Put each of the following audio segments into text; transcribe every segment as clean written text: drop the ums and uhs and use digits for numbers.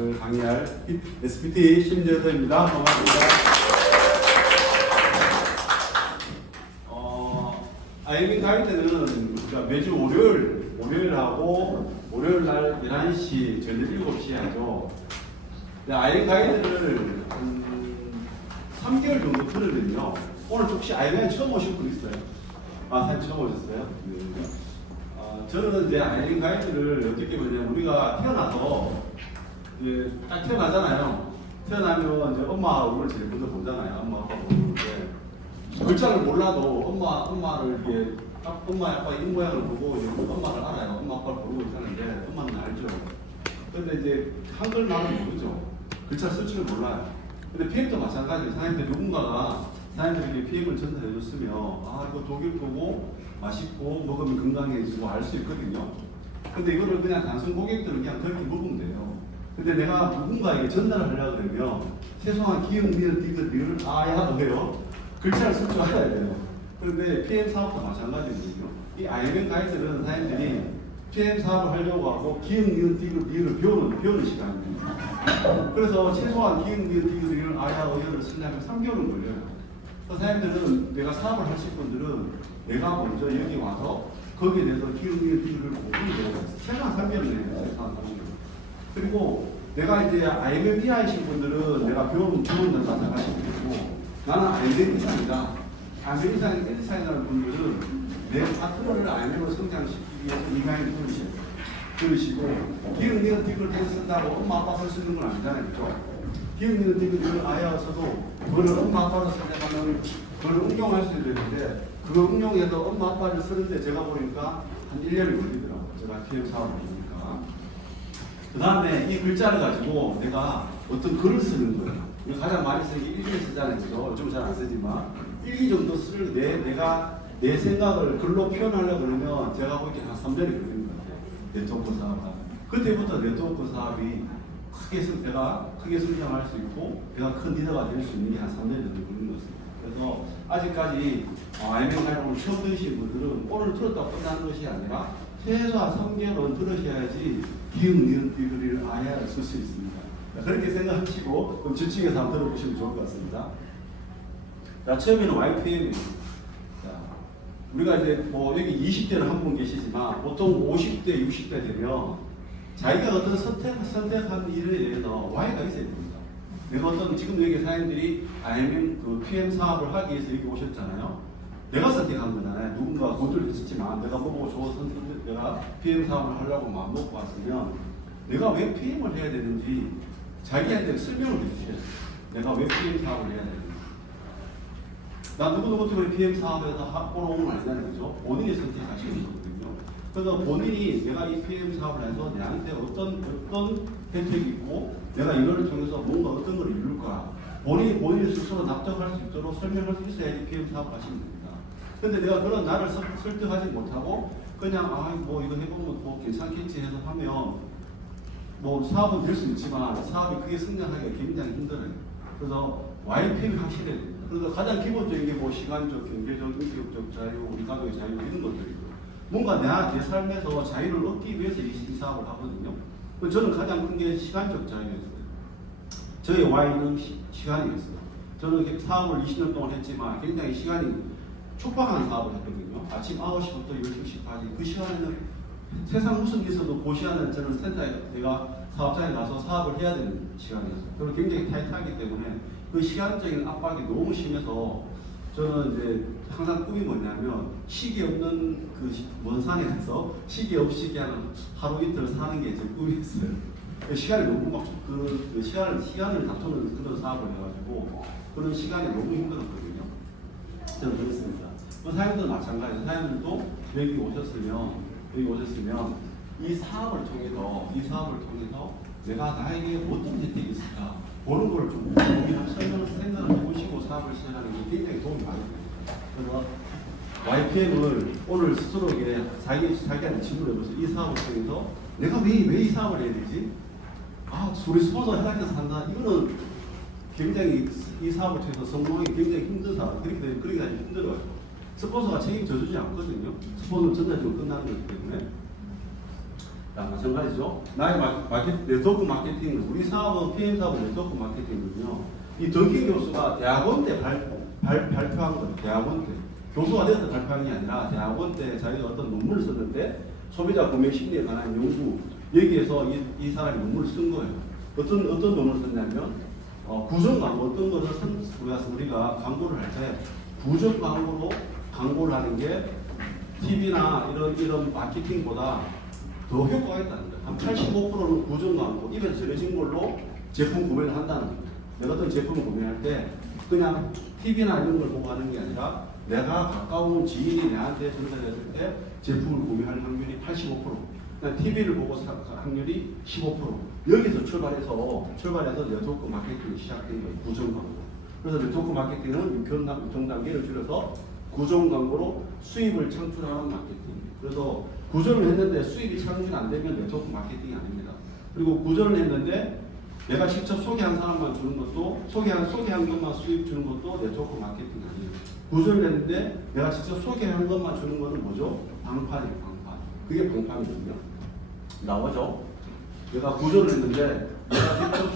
오늘 강의할 SPT 심재서입니다. 반갑습니다. IMing 가이드는 우리가 매주 월요일하고 월요일 날 11시, 저녁 7시에 하죠. IMing 가이드를 3개월 정도 들으면요. 오늘 혹시 IMing 처음 오신 분 있어요? 사실 처음 오셨어요? 네. 저는 이제 IMing 가이드를 어떻게 보냐면 우리가 태어나서 이제 딱 태어나잖아요. 태어나면 이제 엄마 얼굴을 제일 먼저 보잖아요. 엄마 아빠 보는데 글자를 몰라도 엄마를 이게 엄마 아빠 입 모양을 보고 이제 엄마를 알아요. 엄마 아빠를 모르고 있다는데 엄마는 알죠. 근데 이제 한글말은 모르죠. 글자 쓸 줄 몰라요. 근데 PM도 마찬가지예요. 사장님들 누군가가 사장님들에게 PM을 전달해 줬으면 이거 독일 거고 맛있고 먹으면 건강해지고 알 수 있거든요. 근데 이거를 그냥 단순 고객들은 그냥 그렇게 먹으면 돼요. 근데 내가 누군가에게 전달을 하려고 그러면 최소한 기억, 니은, 디귿, 리을, 아야, 어요 글자를 쓸 줄 알아야 돼요. 그런데 PM 사업도 마찬가지거든요. 이 IMing 가이드는 사장님들이 PM 사업을 하려고 하고 기억, 니은, 디귿, 리을을 배우는 시간입니다. 그래서 최소한 기억, 니은, 디귿, 리을, 아야, 어요를 쓰려면 3개월은 걸려요. 사장님들은 내가 사업을 하실 분들은 내가 먼저 여기 와서 거기에 대해서 기울기를 공부를 배워요. 최소한 3개월을 해요. 최소한 3개월. 그리고 내가 이제 IMMPI이신 분들은 내가 배우는 다 잘하시게 되고 나는 IMM 이상이다. IMM 이상이라는 분들은 내 파트너를 IMM으로 성장시키기 위해서 이강을 들으시고 기울기는 디귿을 쓴다고 엄마 아빠 쓸 수 있는 건 아니잖아요. 그렇죠? 기울기는 디귿을 아야서도 그거를 엄마 아빠로 선택하면 그걸 응용할 수 있는데 그걸 응용해서 엄마 아빠를 쓰는데 제가 보니까 한 1년이 걸리더라고요. 제가 PM 사업을 하니까. 그 다음에 이 글자를 가지고 내가 어떤 글을 쓰는 거예요. 가장 많이 쓰는 게 일기 쓰잖아요. 그죠? 요즘 잘 안 쓰지만 일기 정도 쓸 내가 내 생각을 글로 표현하려고 그러면 제가 보기에 한 3년이 걸리는 것 같아요. 네트워크 사업은. 그때부터 네트워크 사업이 내가 크게 성장할 수 있고 내가 큰 리더가 될 수 있는 게 한 3년 정도 걸리는 것 같습니다. 그래서 아직까지 IMing 가이드를 처음 들으신 분들은 오늘 들었다고 끝나는 것이 아니라 최소한 3개월은 들으셔야지 기억, 니은, 디귿을 아야를 쓸 수 있습니다. 그렇게 생각하시고 그럼 집중해서 한번 들어보시면 좋을 것 같습니다. 자, 처음에는 YPM입니다. 우리가 이제 여기 20대는 한 분 계시지만 보통 50대, 60대 되면 자기가 어떤 선택한 일에 대해서 Y가 있어야 됩니다. 내가 어떤 지금 여기 사장님들이 IMM PM 사업을 하기 위해서 여기 오셨잖아요. 내가 선택한 거잖아요. 누군가 고도를 했었지만 내가 보고 좋은 선택을 내가 PM 사업을 하려고 마음 먹고 왔으면 내가 왜 PM을 해야 되는지 자기한테 설명을 해주셔야 돼요. 내가 왜 PM 사업을 해야 되는지. 나 누구누구 때문에 PM 사업에서 학보로 오는 건 아니잖아요. 그죠? 본인이 선택하시는 거거든요. 그래서 본인이 내가 이 PM 사업을 해서 내한테 어떤 혜택이 있고 내가 이거를 통해서 뭔가 어떤 걸 이룰까 본인이 스스로 납득할 수 있도록 설명할 수 있어야지 PM 사업을 하시면 됩니다. 근데 내가 그런 나를 설득하지 못하고 그냥 이거 해보면 괜찮겠지 해서 하면 사업은 될 수 있지만 사업이 크게 성장하기가 굉장히 힘들어요. 그래서 YPM이 확실해야 됩니다. 그래서 가장 기본적인 게 시간적, 경제적, 인격적 자유, 우리 가족의 자유 이런 것들이고 뭔가 내 삶에서 자유를 얻기 위해서 이 사업을 하거든요. 저는 가장 큰 게 시간적 자유였어요. 저의 Y는 시간이었어요. 저는 사업을 20년 동안 했지만 굉장히 시간이 촉박한 사업을 했거든요. 아침 9시부터 12시까지 그 시간에는 세상 무슨 게 있어도 그 시간에 저는 센터에 내가 사업장에 가서 사업을 해야 되는 시간이었어요. 그리고 굉장히 타이트하기 때문에 그 시간적인 압박이 너무 심해서 저는 이제 항상 꿈이 뭐냐면 시기 없는 먼 산에서 시기 없이 그냥 하루 이틀 사는 게 제 꿈이었어요. 시간이 너무 시간을 다투는 그런 사업을 해가지고 그런 시간이 너무 힘들었거든요. 저는 그랬습니다. 사장님들도 마찬가지예요. 사장님들도 여기 오셨으면 이 사업을 통해서 내가 나에게 어떤 혜택이 있을까 보는 걸 좀 생각을 해보시고 사업을 시작하는 게 굉장히 도움이 많이 됩니다. 그래서 YPM을 오늘 스스로에게 자기한테 질문해보세요. 이 사업을 통해서 내가 왜 이 사업을 해야 되지? 우리 스폰서 해당해서 한다. 이거는 굉장히 이 사업을 통해서 성공하기 굉장히 힘든 사업. 그렇게 다니 힘들어요. 스폰서가 책임져 주지 않거든요. 스폰서는 전자적으로 끝나는 거기 때문에. 자, 마찬가지죠. 나의 네트워크 마케팅, 우리 사업은 PM 사업은 네트워크 마케팅이거든요. 이 던킨 교수가 대학원 때 발표한 거예요. 대학원 때. 교수가 돼서 발표한 게 아니라 대학원 때 자기가 어떤 논문을 썼는데 소비자 구매 심리에 관한 연구, 여기에서 이 사람이 논문을 쓴 거예요. 어떤 논문을 썼냐면 구정 광고, 어떤 것을 우리가 광고를 할 때 구정 광고를 하는 게 TV나 이런 마케팅보다 더 효과가 있다는 거예요. 한 85%는 구정 광고, 입에서 전해진 걸로 제품 구매를 한다는 거예요. 내가 어떤 제품을 구매할 때 그냥 TV나 이런 걸 보고 하는 게 아니라 내가 가까운 지인이 내한테 전달했을 때 제품을 구매할 확률이 85%, 그냥 TV를 보고 살 확률이 15%. 여기서 출발해서 네트워크 마케팅이 시작된 거예요. 구정 광고. 그래서 네트워크 마케팅은 유통 단계를 줄여서 구정 광고로 수입을 창출하는 마케팅. 그래서 구정을 했는데 수입이 창출이 안 되면 네트워크 마케팅이 아닙니다. 그리고 구정을 했는데 내가 직접 소개한 사람만 주는 것도 소개한 것만 수입 주는 것도 네트워크 마케팅 아니에요. 구조를 했는데 내가 직접 소개한 것만 주는 것은 뭐죠? 방판이에요. 방판. 그게 방판이거든요. 나오죠? 내가 구조를 했는데 내가 직접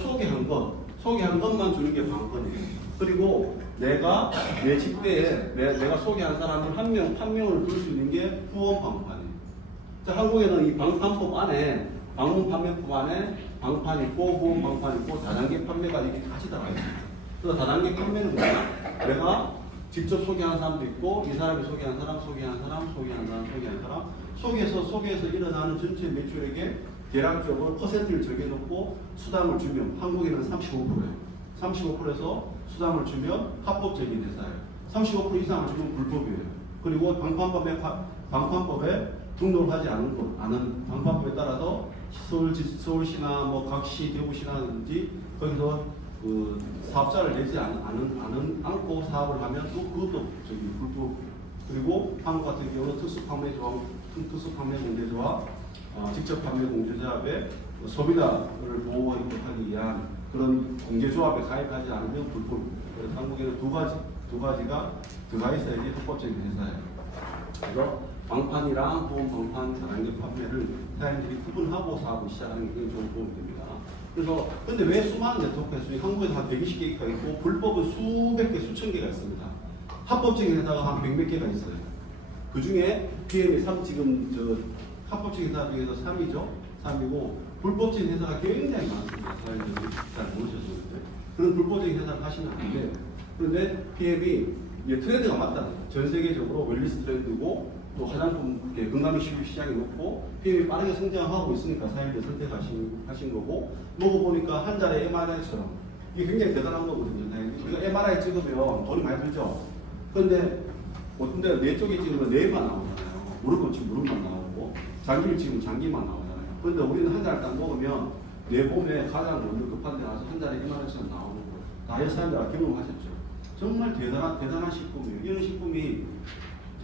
소개한 것만 주는 게 방판이에요. 그리고 내가 내 집대에 내가 소개한 사람을 한 명을 둘 수 있는 게 후원 방판이에요. 자, 한국에는 이 방판법 안에 방문 판매법 안에 방판 있고 후원 방판 있고 다단계 판매가 이렇게 같이 들어가 있습니다. 그래서 다단계 판매는 뭐냐? 내가 직접 소개하는 사람도 있고 이 사람이 소개한 사람, 소개해서 일어나는 전체 매출액에 대략적으로 퍼센트를 정해놓고 수당을 주면 한국에는 35%예요. 35%에서 수당을 주면 합법적인 회사예요. 35% 이상을 주면 불법이에요. 그리고 방판법에 등록하지 않은 방판법에 따라서 서울시나 뭐 각시, 대구시라든지 거기서 그 사업자를 내지 않고 사업을 하면 또 그것도 불법. 그리고 한국 같은 경우는 특수판매 공제조합, 직접 판매 공제조합에 소비자를 보호하기 위한 그런 공제조합에 가입하지 않으면 불법입니다. 그래서 한국에는 두 가지가 들어가 있어야지 합법적인 회사예요. 그래서 방판이랑 후원 방판 다단계 판매를 사람들이 구분하고 사업을 시작하는 게 굉장히 도움이 됩니다. 그래서 근데 왜 수많은 네트워크 회사이 한국에도 한 120개가 있고 불법은 수백 개, 수천 개가 있습니다. 합법적인 회사가 한 100몇 개가 있어요. 그 중에 PM이 지금 합법적인 회사 중에서 3위죠. 3위고 불법적인 회사가 굉장히 많습니다. 사람들이 잘 모르셨는데 그런 불법적인 회사를 하시면 안 돼요. 그런데 PM이 트렌드가 맞다. 전 세계적으로 웰니스 트렌드고 또 화장품 건강식 시장에 놓고 PM이 빠르게 성장하고 있으니까 사람들이 선택하신 거고 먹어보니까 한 달에 MRI처럼 이게 굉장히 대단한 거거든요. 우리가 MRI 찍으면 돈이 많이 들죠. 그런데 어떤 데가 뇌 쪽에 찍으면 뇌만 나오잖아요. 무릎은 지금 무릎만 나오고 장기를 찍으면 장기만 나오잖아요. 그런데 우리는 한 달 딱 먹으면 뇌 몸에 가장 먼저 급한 데 가서 한 달에 MRI처럼 나오는 거예요. 다이어트 사람들 경험하셨죠. 정말 대단한 식품이에요. 이런 식품이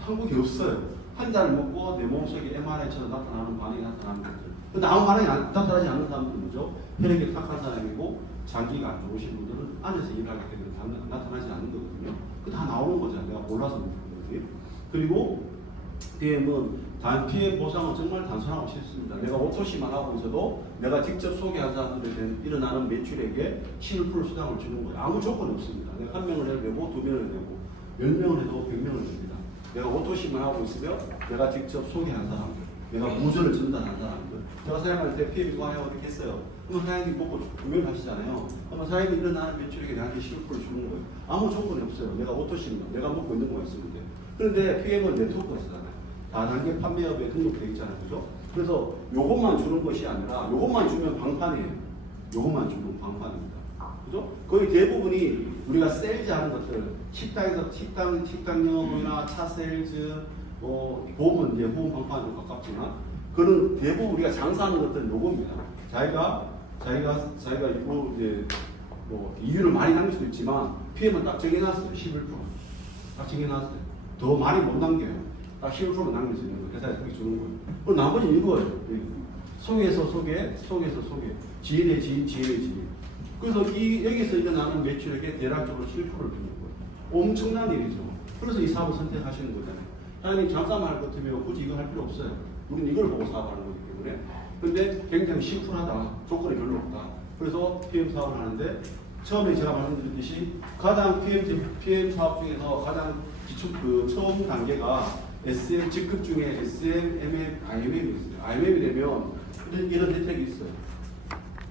한국에 없어요. 한 잔을 먹고 내 몸속에 MRI처럼 나타나는 반응이 나타나는 것들. 아무 반응이 나타나지 않는 사람들은 뭐죠? 혈액이 탁한 사람이고 장기가 안 좋으신 분들은 안에서 일하기 때문에 나타나지 않는 거거든요. 그 다 나오는 거죠. 내가 몰라서 그런 거지. 그리고 PM은 PM 보상은 정말 단순하고 쉽습니다. 내가 오토시만 하고 있어도 내가 직접 소개한 사람들에 일어나는 매출액에 11% 수당을 주는 거예요. 아무 조건이 없습니다. 내가 한 명을 해도 되고 두 명을 해도 되고 10명을 해도 100명을 됩니다. 내가 오토시만 하고 있으면 내가 직접 소개한 사람들, 내가 무전을 전달한 사람들, 제가 사용할 때 PM이 그거 하냐고 이렇게 했어요. 그러면 사장님이 먹고 구매를 하시잖아요. 그러면 사장님이 일어나는 매출액에 나한테 11% 주는 거예요. 아무 조건이 없어요. 내가 오토시만, 내가 먹고 있는 거만 있으면 돼요. 그런데 PM은 네트워크잖아요. 다단계 판매업에 등록되어 있잖아요. 그죠? 그래서 요것만 주는 것이 아니라 요것만 주면 방판이에요. 요것만 주면 방판입니다. 그죠? 거의 대부분이 우리가 세일즈 하는 것들, 식당 영업이나 차 세일즈, 보험은 이제 보험 방판으로 가깝지만, 그런 대부분 우리가 장사하는 것들은 요겁니다. 자기가 일부러 이제 이윤을 많이 남길 수도 있지만, PM은 딱 정해놨어요. 11%. 딱 정해놨어요. 더 많이 못 남겨요. 딱 11% 남길 수 있는 거예요. 회사에 그렇게 주는 거예요. 그럼 나머지는 이거예요. 소개에서 소개, 지인의 지인. 그래서 여기서 일어나는 매출액에 대략적으로 7%를 주는 거예요. 엄청난 일이죠. 그래서 이 사업을 선택하시는 거잖아요. 사장님 장사만 할 것 같으면 굳이 이거 할 필요 없어요. 우리는 이걸 보고 사업하는 거기 때문에 근데 굉장히 심플하다. 조건이 별로 없다. 그래서 PM 사업을 하는데 처음에 제가 말씀드렸듯이 가장 PM 사업 중에서 가장 기초 처음 단계가 SM 직급 중에 SM, MM, IMM이 있어요. IMM이 되면 이런 혜택이 있어요.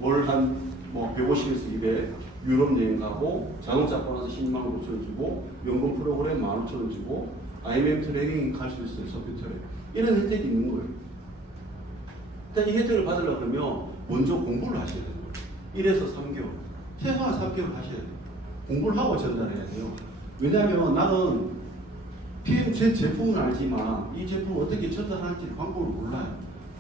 월 한 뭐 150에서 200 유럽 여행 가고 자동차 보너스 10만 원 5천 원 주고 연금 프로그램 15,000원 주고 IMM 트레이닝 갈 수 있어요. 소프트웨어 이런 혜택이 있는 거예요. 일단 이 혜택을 받으려고 그러면 먼저 공부를 하셔야 돼요. 1에서 3개월 최소한 3개월 하셔야 돼요. 공부를 하고 전달해야 돼요. 왜냐하면 나는 PM 제 제품은 알지만 이 제품을 어떻게 전달하는지 방법을 몰라요.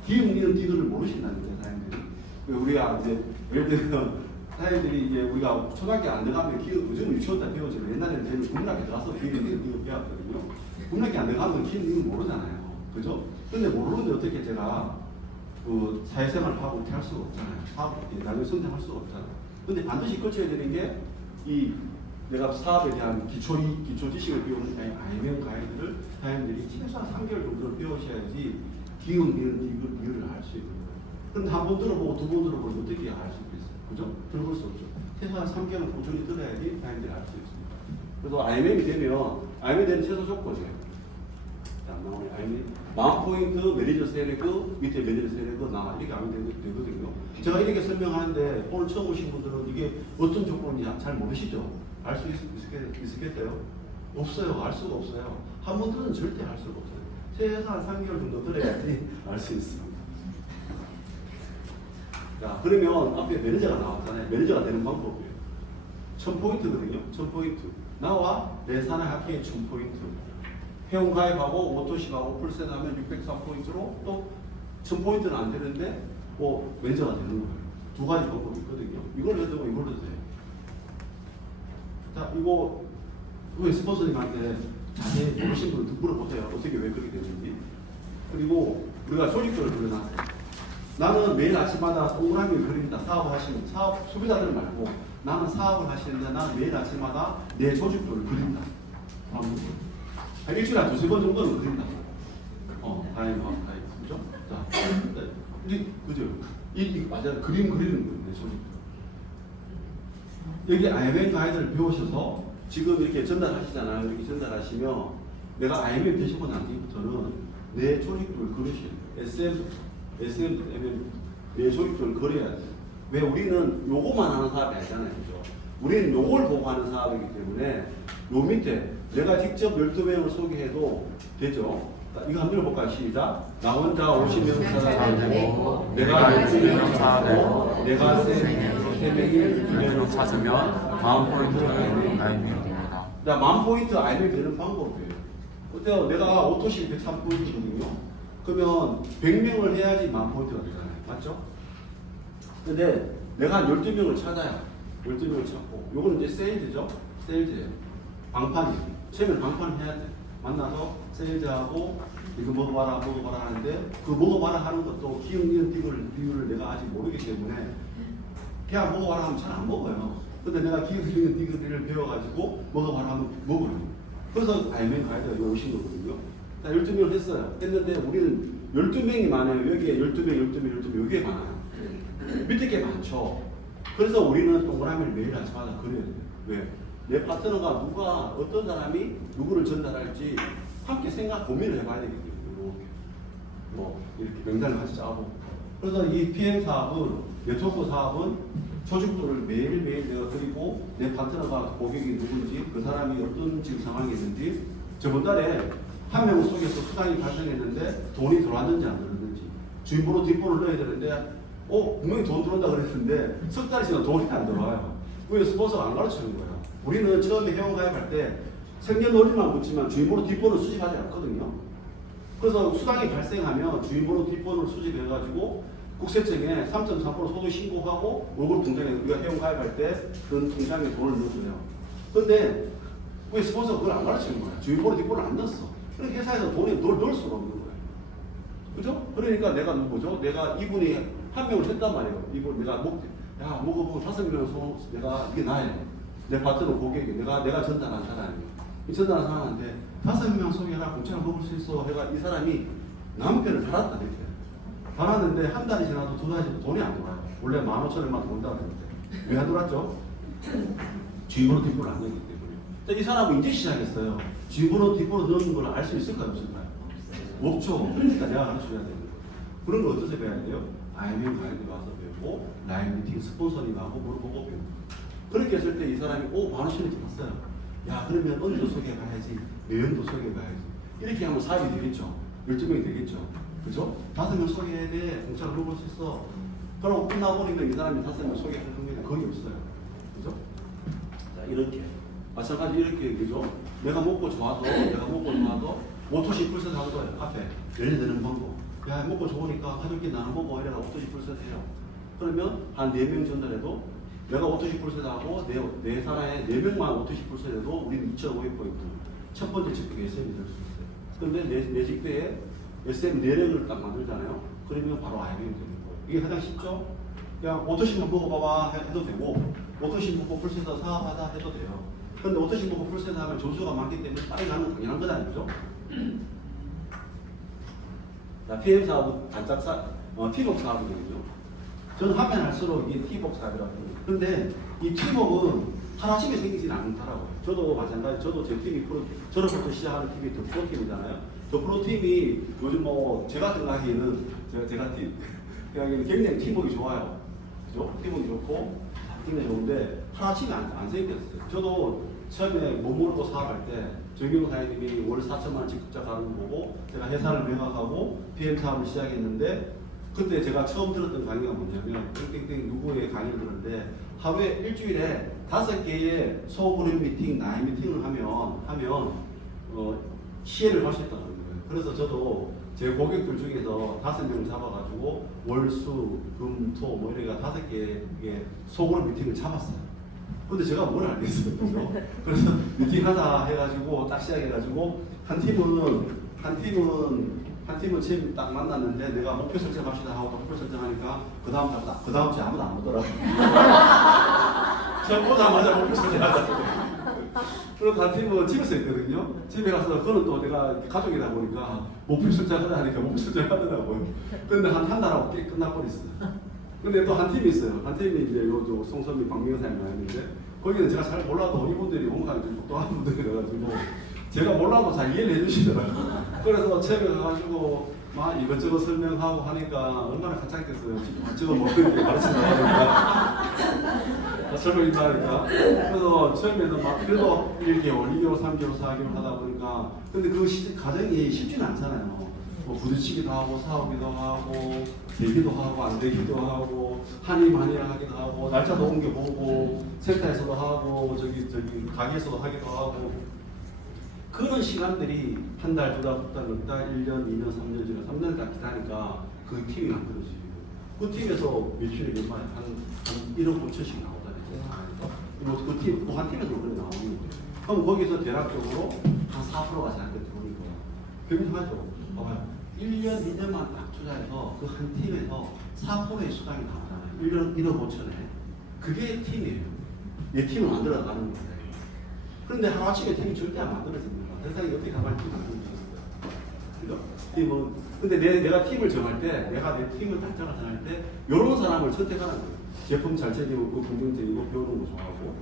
기업 니은 디귿을 모르신다니까요, 사장님들이. 우리가 이제 예를 들면 사장님들이 이제 우리가 초등학교 안 들어가면 기업 요즘 유치원 다 배우지만 옛날에는 저희는 국민학교 들어가서 기업 니은 디귿 배웠거든요. 국민학교 안 들어가면 기업 니은 모르잖아요, 그죠? 근데 모르는데 어떻게 제가 그 사회생활을 하고 이렇게 할 수가 없잖아요. 사업 나중에 성장할 수가 없잖아요. 근데 반드시 거쳐야 되는 게 이 내가 사업에 대한 기초 지식을 배우는 IMM 가이드를 사장님들이 최소한 3개월 정도를 배우셔야지 기업 니은 디귿을 알 수 있는 거예요. 근데 한 번 들어보고 두 번 들어보고 어떻게 알 수 있겠어요? 그죠? 들어볼 수 없죠. 최소한 3개월 꾸준히 들어야지 사장님들이 알 수 있습니다. 그래서 IMM이 되면 최소 조건이에요. 마음포인트, 매니저 세레그, 밑에 매니저 세레그 나와 이렇게 하면 되거든요. 제가 이렇게 설명하는데 오늘 처음 오신 분들은 이게 어떤 조건인지 잘 모르시죠? 알 수 있겠어요? 없어요. 알 수가 없어요. 한 번들은 절대 알 수가 없어요. 최소한 3개월 정도 들어야지 알 수 있습니다. 자, 그러면 앞에 매니저가 나왔잖아요. 매니저가 되는 방법이에요. 1000포인트거든요. 1000포인트. 나와 내 사내 합계의 1000포인트. 회원 가입하고 오토식하고 풀셋 하면 603포인트로 또 1000포인트는 안 되는데 뭐 매니저가 되는 거예요. 두 가지 방법이 있거든요. 이걸 해도 되고 이걸 해도 돼요. 자, 이거 우리 스폰서님한테 자세히 모르신 분들 물어보세요. 어떻게 왜 그렇게 되는지. 그리고 우리가 조직도를 그려놨어요. 나는 매일 아침마다 동그라미를 그립니다. 사업을 하시는 사업 소비자들 말고 나는 사업을 하시는데 나는 매일 아침마다 내 조직도를 그린다. 한 일주일에 한 2-3번 정도는 그린다. 다행이고, 그죠? 자, 그죠? 맞아요. 그림 그리는 거예요, 내 조직도. 여기 IMM 가이드를 배우셔서 지금 이렇게 전달하시잖아요. 이렇게 전달하시면 내가 IMM 되시고 난 뒤부터는 내 조직도를 그리셔야 돼요. SM, 내 조직도를 그려야 돼요. 왜 우리는 요거만 하는 사업이 아니잖아요. 그죠? 우리는 요걸 보고 하는 사업이기 때문에 요 밑에 내가 직접 12명을 소개해도 되죠. 이거 한번 읽어볼까요? 시작. 나 혼자 50명 찾아다니고 내가 12명 찾고 내가 3명이 12명을 찾으면 마음 포인트가 아닙니다. 마음 포인트 아이맥 되는 방법이에요. 어때요? 내가 오토식 103포인트거든요. 그러면 100명을 해야지 마음 포인트가 되잖아요. 맞죠? 근데 내가 한 12명을 찾아요. 12명을 찾고 요거는 이제 세일즈죠? 세일즈예요. 방판이에요. 처음에 방판을 해야 돼. 만나서 세일즈하고 이거 먹어봐라 하는데 그 먹어봐라 하는 것도 기억 니은 비율을 내가 아직 모르기 때문에 그냥 먹어봐라 하면 잘 안 먹어요. 근데 내가 기억 니은 비율을 배워가지고 먹어봐라 하면 먹어요. 그래서 IMM 가이드가 오신 거거든요. 자, 12명을 했어요. 했는데 우리는 12명이 많아요. 여기에 12명 여기에 많아요. 밑에 게 많죠. 그래서 우리는 동그라미를 매일 아침마다 그려야 돼요. 왜? 내 파트너가 누가 어떤 사람이 누구를 전달할지 함께 고민을 해봐야 되겠죠. 이렇게 명단을 같이 짜고. 그래서 이 PM 사업은 네트워크 사업은 조직도를 매일매일 내가 그리고 내 파트너가 고객이 누군지 그 사람이 어떤 지금 상황이 있는지 저번 달에 한 명을 속여서 수당이 발생했는데 돈이 들어왔는지 안 들어왔는지 주인번호 뒷번호를 넣어야 되는데 분명히 돈 들어온다 그랬는데 석 달이 지나도 돈이 안 들어와요. 왜 스폰서가 안 가르치는 거예요? 우리는 처음에 회원 가입할 때 생년월일만 묻지만 주인번호 뒷번호 수집하지 않거든요. 그래서 수당이 발생하면 주인번호 뒷번호를 수집해가지고 국세청에 3.3% 소득 신고하고 월급 통장에 우리가 회원 가입할 때 그 통장에 돈을 넣어줘요. 그런데 왜 스폰서가 그걸 안 가르치는 거야? 주인번호 뒷번호 안 넣었어. 그래서 회사에서 돈을 넣을 수가 없는 거예요. 그죠? 그러니까 내가 누구죠? 내가 이분이 한 명을 했단 말이에요. 이분 내가 먹어보면 5명을 내가 이게 나야. 내 파트너 고객이 내가 전달한 사람이에요. 이 전달한 사람한테 5명 소개해라 공짜로 먹을 수 있어. 해가 이 사람이 남편을 달았다 이렇게. 달았는데 한 달이 지나도 두 달이 지나도 돈이 안 돌아요. 원래 15,000원만 돈다고 했는데 왜 안 돌았죠? 주입번호 뒷번호 안 넣기 때문에. 이 사람은 이제 시작했어요. 주입번호 뒷번호 넣는 걸 알 수 있을까요? 없을까요? 없죠. 그러니까 내가 가르쳐줘야 되는 거예요. 그런 걸 어디서 배워야 돼요? IMM 가이드 와서 배우고 라이브 미팅 스폰서링하고 물어보고 배우고. 그렇게 했을 때 이 사람이 15,000원이 들었어요. 야 그러면 언니도 소개해봐야지. 내연도 소개해봐야지. 이렇게 하면 사업이 되겠죠. 12명이 되겠죠. 그죠? 5명 소개해야 돼. 공짜로 먹을 수 있어. 그럼 끝나버리면 이 사람이 5명 소개할 확률이 거의 없어요. 그죠? 자, 이렇게. 마찬가지 이렇게, 그죠? 내가 먹고 좋아도 오토시 풀셋 하거든요. 앞에. 예를 들는 방법. 야, 먹고 좋으니까 가족끼리 나눠 먹어. 이래가 오토시 풀셋 해요. 그러면 한 4명 전달해도 내가 오토시 풀셋 하고 내 사람에 4명만 오토시 풀셋 해도 우리는 2,500포인트. 첫 번째 직급이 SM이 될 수 있어요. 그런데 내 직배에 SM 4력을 딱 만들잖아요. 그러면 바로 IBM 되는 거예요. 이게 가장 쉽죠? 그냥 오토신문 먹어봐봐 해도 되고, 오토신문 먹고 풀셋에서 사업하자 해도 돼요. 그런데 오토신문 먹고 풀셋 하면 점수가 많기 때문에 빨리 가는 건 당연한 건 아니죠? 자, PM 사업은 단짝 T복 사업이거든요. 저는 하면 할수록 이게 T복 사업이라고 해요. 근데 이 T복은 하루아침에 생기진 않더라고요. 저도 마찬가지, 저도 제 팀이 저로부터 시작하는 팀이 더 프로팀이잖아요. 더 프로팀이 요즘 제가 생각하기에는, 제가 생각하기에는 굉장히 팀워크가 좋아요. 그죠? 팀워크 좋고, 굉장히 좋은데, 하루아침에 안 생겼어요. 저도 처음에 못 모르고 사업할 때, 정경 사장님이 월 4천만 원 직급자 가는 거 보고, 제가 회사를 매각하고, PM 사업을 시작했는데, 그때 제가 처음 들었던 강의가 뭐냐면, 땡땡땡 누구의 강의를 들었는데, 하루에 일주일에 5개의 소그룹 미팅, 나이 미팅을 하면 시혜를 할 수 있다는 거예요. 그래서 저도 제 고객들 중에서 5명 잡아가지고 월수, 금, 토 뭐 이래가 5개의 소그룹 미팅을 잡았어요. 근데 제가 뭘 알겠어요. 그죠? 그래서 미팅 하자 해가지고 딱 시작해가지고 한 팀은 처음 딱 만났는데 내가 목표 설정합시다 하고 목표 설정하니까 그 다음 주에 아무도 안 오더라고요. 처음 보자마자 목표 설정하자. 그리고 한 팀은 집에서 있거든요. 집에 가서 그는 또 내가 가족이다 보니까 목표 설정하자 하니까 목표 설정하더라고요. 근데 한 달하고 꽤 끝나버렸어요. 근데 또 한 팀이 있어요. 한 팀이 이제 요 송선미 박명사님 나왔는데 거기는 제가 잘 몰라도 이분들이 뭔가 좀 똑똑한 분들이라가지고 제가 몰라도 잘 이해를 해주시더라고요. 그래서 처음에 가가지고 막 이것저것 설명하고 하니까 얼마나 가창했겠어요. 이것저것 먹는 가르친다고 하니까 설명인다니까. 그래서 처음에는 막 그래도 1개월, 2개월, 3개월, 4개월 하다 보니까 근데 그 과정이 쉽지는 않잖아요. 뭐 부딪히기도 하고 사오기도 하고 되기도 하고 안 되기도 하고 한이 많이 하기도 하고 날짜도 옮겨보고 센터에서도 하고 저기 가게에서도 하기도 하고 그런 시간들이 한 달, 두 달, 석 달, 몇 달, 1년, 2년, 3년, 지나 3년까지 기다니까 그 팀이 만들어지고 그 팀에서 매출이 몇 만에 한 1억 5천씩 나오잖아요. 그 팀, 또 한 팀에서 그렇게 나오는 거예요. 그럼 거기서 대략적으로 한 4%가 자기한테 들어오는 거예요. 굉장하죠. 봐봐요. 1년, 2년만 딱 투자해서 그 한 팀에서 4%의 수당이 나오잖아요. 1억 5천에. 그게 팀이에요. 내 팀을 만들어가는 거예요. 그런데 하루아침에 팀이 절대 안 만들어집니다. 세상에 어떻게 가만히 팀을 만들어집니까? 팀은, 근데 내가 팀을 정할 때, 내가 내 팀을 딱 정할 때, 이런 사람을 선택하는 거예요. 제품 잘 챙기고, 긍정적이고, 배우는 거 좋아하고,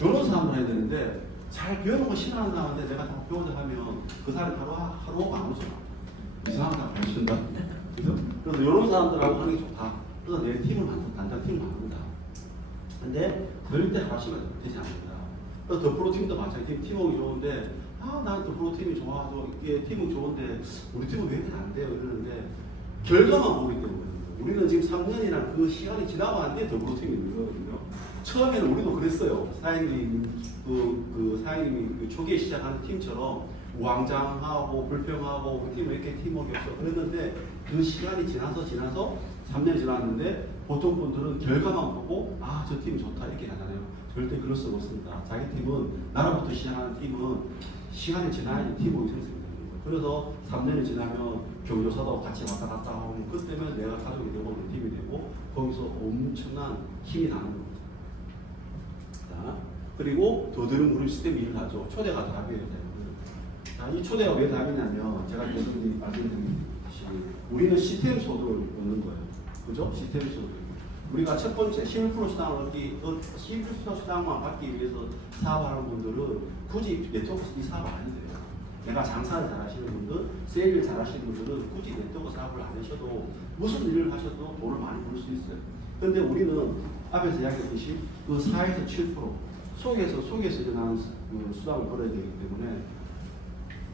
이런 사람을 해야 되는데, 잘 배우는 거 싫어하는 사람한테 내가 다 배우자 하면, 그 사람이 하루가 안 오죠. 이상한 사람 가르친다. 그죠? 그래서 이런 사람들하고 하는 게 좋다. 그래서 내 팀을 단장 팀을 만든다. 근데, 절대 하루아침에 되지 않는다. 더 프로팀도 마찬가지. 팀워크 좋은데 나는 더 프로팀이 좋아. 이게 팀은 좋은데 우리 팀은 왜 이렇게 안 돼요? 이러는데 결과만 보기 때문에 우리는 지금 3년이나 그 시간이 지나고 난 뒤에 더 프로팀이 늘거든요. 처음에는 우리도 그랬어요. 사장님이 초기에 시작하는 팀처럼 우왕좌왕하고 불평하고 우리 팀은 왜 이렇게 팀워크가 없어 그랬는데 그 시간이 지나서 3년이 지났는데 보통 분들은 결과만 보고 저 팀이 좋다 이렇게 하잖아요. 절대 그럴 수 없습니다. 자기 팀은 나로부터 시작하는 팀은 시간이 지나야 팀워크가 생성이 되는 거예요. 그래서 3년이 지나면 경조사도 같이 왔다 갔다 하고 그때면 내가 가족이 되고 내 팀이 되고 거기서 엄청난 힘이 나는 겁니다. 자, 그리고 더 들은 그룹 시스템 일을 하죠. 초대가 답이에요. 자, 이 초대가 왜 답이냐면 제가 계속 말씀드리듯이 우리는 시스템 소득을 얻는 거예요. 그죠? 시스템 소득. 우리가 첫 번째 11% 수당을 얻기, 11% 수당만 받기 위해서 사업하는 분들은 굳이 네트워크 이 사업 안 해도 돼요. 내가 장사를 잘 하시는 분들, 세일을 잘 하시는 분들은 굳이 네트워크 사업을 안 하셔도 무슨 일을 하셔도 돈을 많이 벌 수 있어요. 근데 우리는 앞에서 이야기했듯이 그 4에서 7% 속에서 일어나는 수당을 벌어야 되기 때문에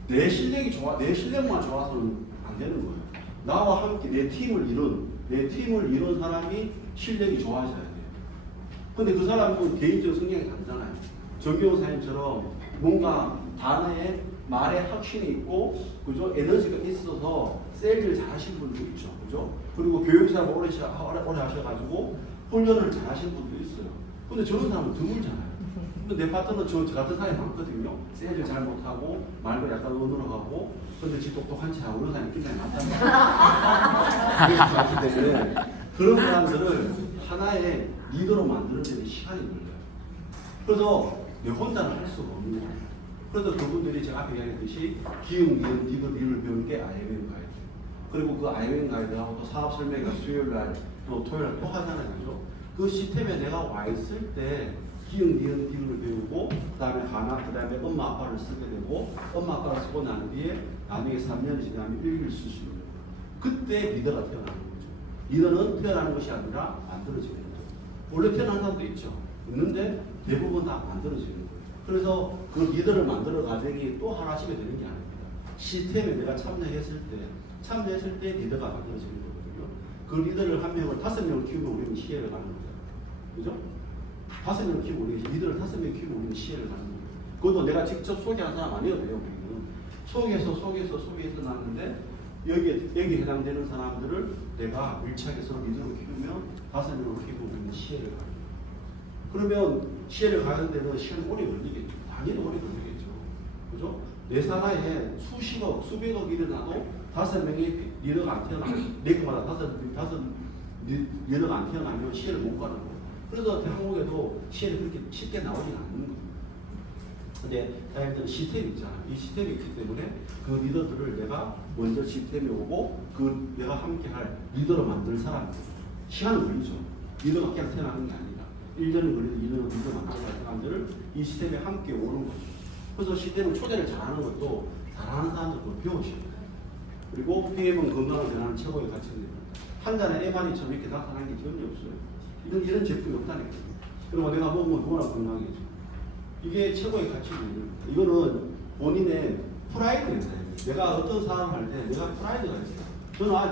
내 실력이 좋아, 내 실력만 좋아서는 안 되는 거예요. 나와 함께 내 팀을 이룬 사람이 실력이 좋아져야 돼요. 근데 그 사람은 개인적 성향이 다르잖아요. 정경호 사님처럼 뭔가 단어에 말에 확신이 있고, 그죠? 에너지가 있어서 세일을 잘 하시는 분도 있죠. 그죠? 그리고 교육사를 오래 하셔가지고 훈련을 잘 하시는 분도 있어요. 근데 저런 사람은 드물잖아요. 근데 내 파트너 저 같은 사람이 많거든요. 세일을 잘 못하고, 말도 약간 어눌하고, 근데 지 똑똑한 체 하고, 그런 사람이 굉장히 많다는 그렇기 때문에 그런 사람들을 하나의 리더로 만드는 데는 시간이 걸려요. 그래서 내 혼자는 할 수가 없는 거예요. 그래서 그분들이 제가 앞에 이야기했듯이 기흥, 니은, 디귿, 리를 배우는 게 IMM 가이드. 그리고 그 IMM 가이드하고 또 사업 설명회가 수요일날 또 토요일날 또 하잖아요. 그죠? 그 시스템에 내가 와 있을 때 기흥, 니은, 디귿을 배우고 그 다음에 하나, 그 다음에 엄마, 아빠를 쓰게 되고 엄마, 아빠를 쓰고 난 뒤에 나중에 3년이 지나면 일기를 쓸 수 있는 거예요. 그때 리더가 태어나는 거죠. 리더는 태어나는 것이 아니라 만들어지는 거죠. 원래 태어난 사람도 있죠. 있는데 대부분 다 만들어지는 거예요. 그래서 그 리더를 만들어 가지고 또 하나씩 되는 게 아닙니다. 시스템에 내가 참여했을 때 리더가 만들어지는 거거든요. 그 리더를 한 명을 5명을 키우면 우리는 시혜를 가는 거죠. 그죠? 5명을 키우면 우리는 리더를 5명 키우면 우리는 시혜를 가는 거예요. 그것도 내가 직접 소개한 사람 아니어도 돼요. 우리는 소개해서 났는데 여기 해당되는 사람들을 내가 밀착해서 리더로 키우면 5명을 키우면 우리는 시혜를 가는 거예요. 그러면 시혜를 가는 데는 시간이 오래 걸리겠죠. 당연히 오래 걸리겠죠. 그죠? 내 사나에 수십억, 수백억 일어나도 5명의 리더가 안 태어나면, 내마다 5 리더가 안 태어나면 시혜를 못 가는 거예요. 그래서 대한민국에도 시혜를 그렇게 쉽게 나오지는 않는 거예요. 근데 다양한 시스템이 있잖아요. 이 시스템이 있기 때문에 그 리더들을 내가 먼저 시스템에 오고 내가 함께 할 리더로 만들 사람들. 시간은 걸리죠. 리더가 그냥 태어나는 게 아니라 1년은 걸리도 2년은 리더 만들 사람들을 이 시스템에 함께 오는 거죠. 그래서 시스템을 초대를 잘하는 것도 잘하는 사람들도 배우셔야 돼요. 그리고 PM은 건강을 변하는 최고의 가치입니다. 한 잔에 에마니처럼 이렇게 나타나는 게 전혀 없어요. 이런 제품이 없다니까요. 그리고 내가 먹으면 누구나 건강해져. 이게 최고의 가치입니다. 이거는 본인의 프라이드입니다. 내가 어떤 사람을 할 때 내가 프라이드가 있어요.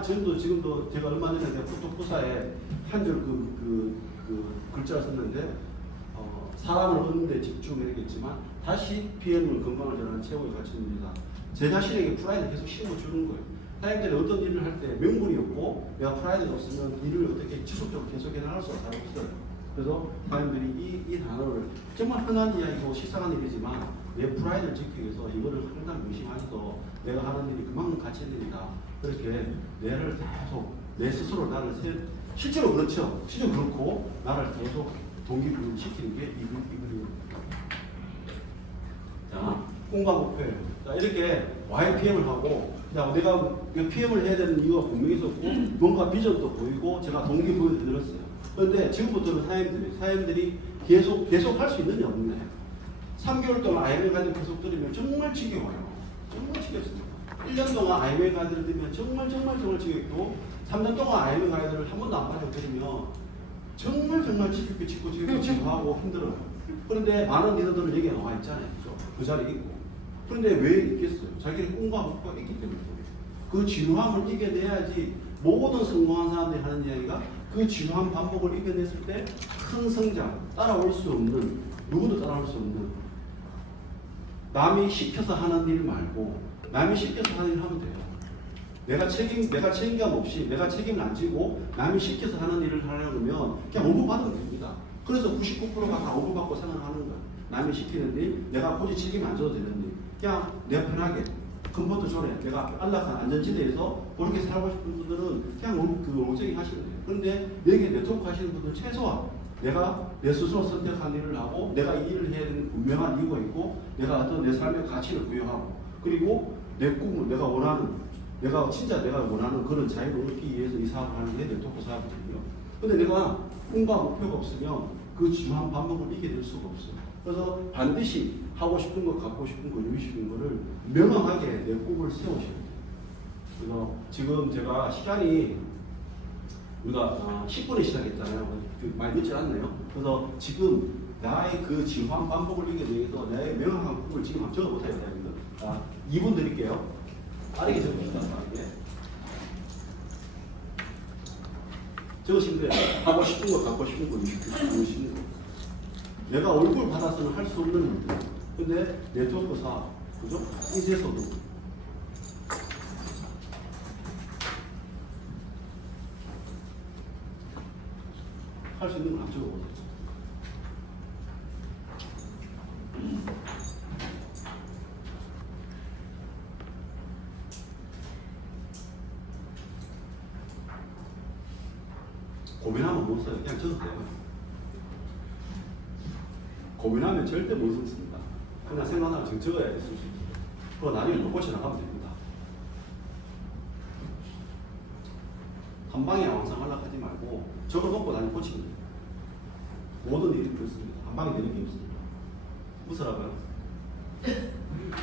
저는 지금도 제가 얼마 전에 포토부사에 한 줄 글자를 썼는데 사람을 얻는 데 집중해야겠지만 다시 PM은 건강을 전하는 최고의 가치입니다. 제 자신에게 프라이드 계속 심어주는 거예요. 사람들이 어떤 일을 할 때 명분이 없고 내가 프라이드가 없으면 일을 어떻게 지속적으로 계속해 나갈 수가 잘 없어요. 그래서 사람들이 이 단어를 정말 흔한 이야기고 식상한 일이지만 내 프라이드를 지키기 위해서 이거를 항상 의심하셔서 내가 하는 일이 그만큼 가치 있는 일이다. 그렇게 내를 계속 내 스스로 나를 실제로 그렇죠. 실제로 그렇고 나를 계속 동기부여 시키는 게 이 그림입니다. 자, 꿈과 목표예요. 자, 이렇게 YPM을 하고 내가 PM을 해야 되는 이유가 분명히 있었고 뭔가 비전도 보이고 제가 동기부여를 들었어요. 그런데 지금부터는 사람들이 계속 할 수 있느냐 없느냐. 3개월 동안 IMA 가이드를 계속 들으면 정말 지겨워요. 정말 지겹습니다. 1년 동안 IMA 가이드를 들으면 정말 지겹고 3년 동안 IMA 가이드를 한 번도 안 받아 들으면 정말 지겹고 힘들어요. 그런데 많은 리더들은 여기에 나와 있잖아요. 그렇죠? 그 자리에 있고. 그런데 왜 있겠어요? 자기의 꿈과 목표가 있기 때문에. 그 지루함을 이겨내야지. 모든 성공한 사람들이 하는 이야기가 그 지루한 반복을 이겨냈을 때 큰 성장, 따라올 수 없는, 누구도 따라올 수 없는, 남이 시켜서 하는 일 말고 남이 시켜서 하는 일 하면 돼요. 내가 책임감 없이 내가 책임을 안 지고 남이 시켜서 하는 일을 하려면 그냥 오브 받으면 됩니다. 그래서 99%가 다 오브 받고 생각하는 거야. 남이 시키는 일, 내가 굳이 책임 안 져도 되는 일, 그냥 내가 편하게 컴포트 존에 내가 안락한 안전지대에서 그렇게 살고 싶은 분들은 그냥 오정이 하시면 돼요. 그런데 여기 네트워크 하시는 분들은 최소한 내가 내 스스로 선택한 일을 하고 내가 이 일을 해야 되는 분명한 이유가 있고 내가 어떤 내 삶의 가치를 부여하고 그리고 내 꿈을 내가 원하는 내가 진짜 내가 원하는 그런 자유를 얻기 위해서 이 사업을 하는 게 네트워크 사업이거든요. 근데 내가 꿈과 목표가 없으면 그 지루한 반복을 이겨낼 수가 없어. 그래서 반드시 하고 싶은 거, 갖고 싶은 거, 이루고 싶은 거를 명확하게 내 꿈을 세우셔야 돼요. 그래서 지금 제가 시간이 우리가 10분에 시작했잖아요. 많이 늦지 않네요. 그래서 지금 나의 그 지루한 반복을 이겨내기 위해서 내 명확한 꿈을 지금 한번 적어보세요. 자, 2분 드릴게요. 빠르게 적읍시다. 빠르게. 적으시면 돼요. 하고 싶은 거, 갖고 싶은 거, 이루고 싶은 거. 내가 얼굴 받아서는 할 수 없는 일들. 근데 네트워크 사업, 그죠? 인쇄소도. 할 수 있는 걸 한번 적어보세요. 고민하면 못 써요. 그냥 적어도 돼요. 고민하면 절대 못 썼습니다. 그냥 생각나면 지금 적어야 쓸 수 있어요. 그거 나중에 또 고쳐 나가면 됩니다. 한 방에 완성하려고 하지 말고 적어놓고 나중에 고치면 돼요. 모든 일이 그렇습니다. 한 방에 되는 게 없습니다. 웃으라고요?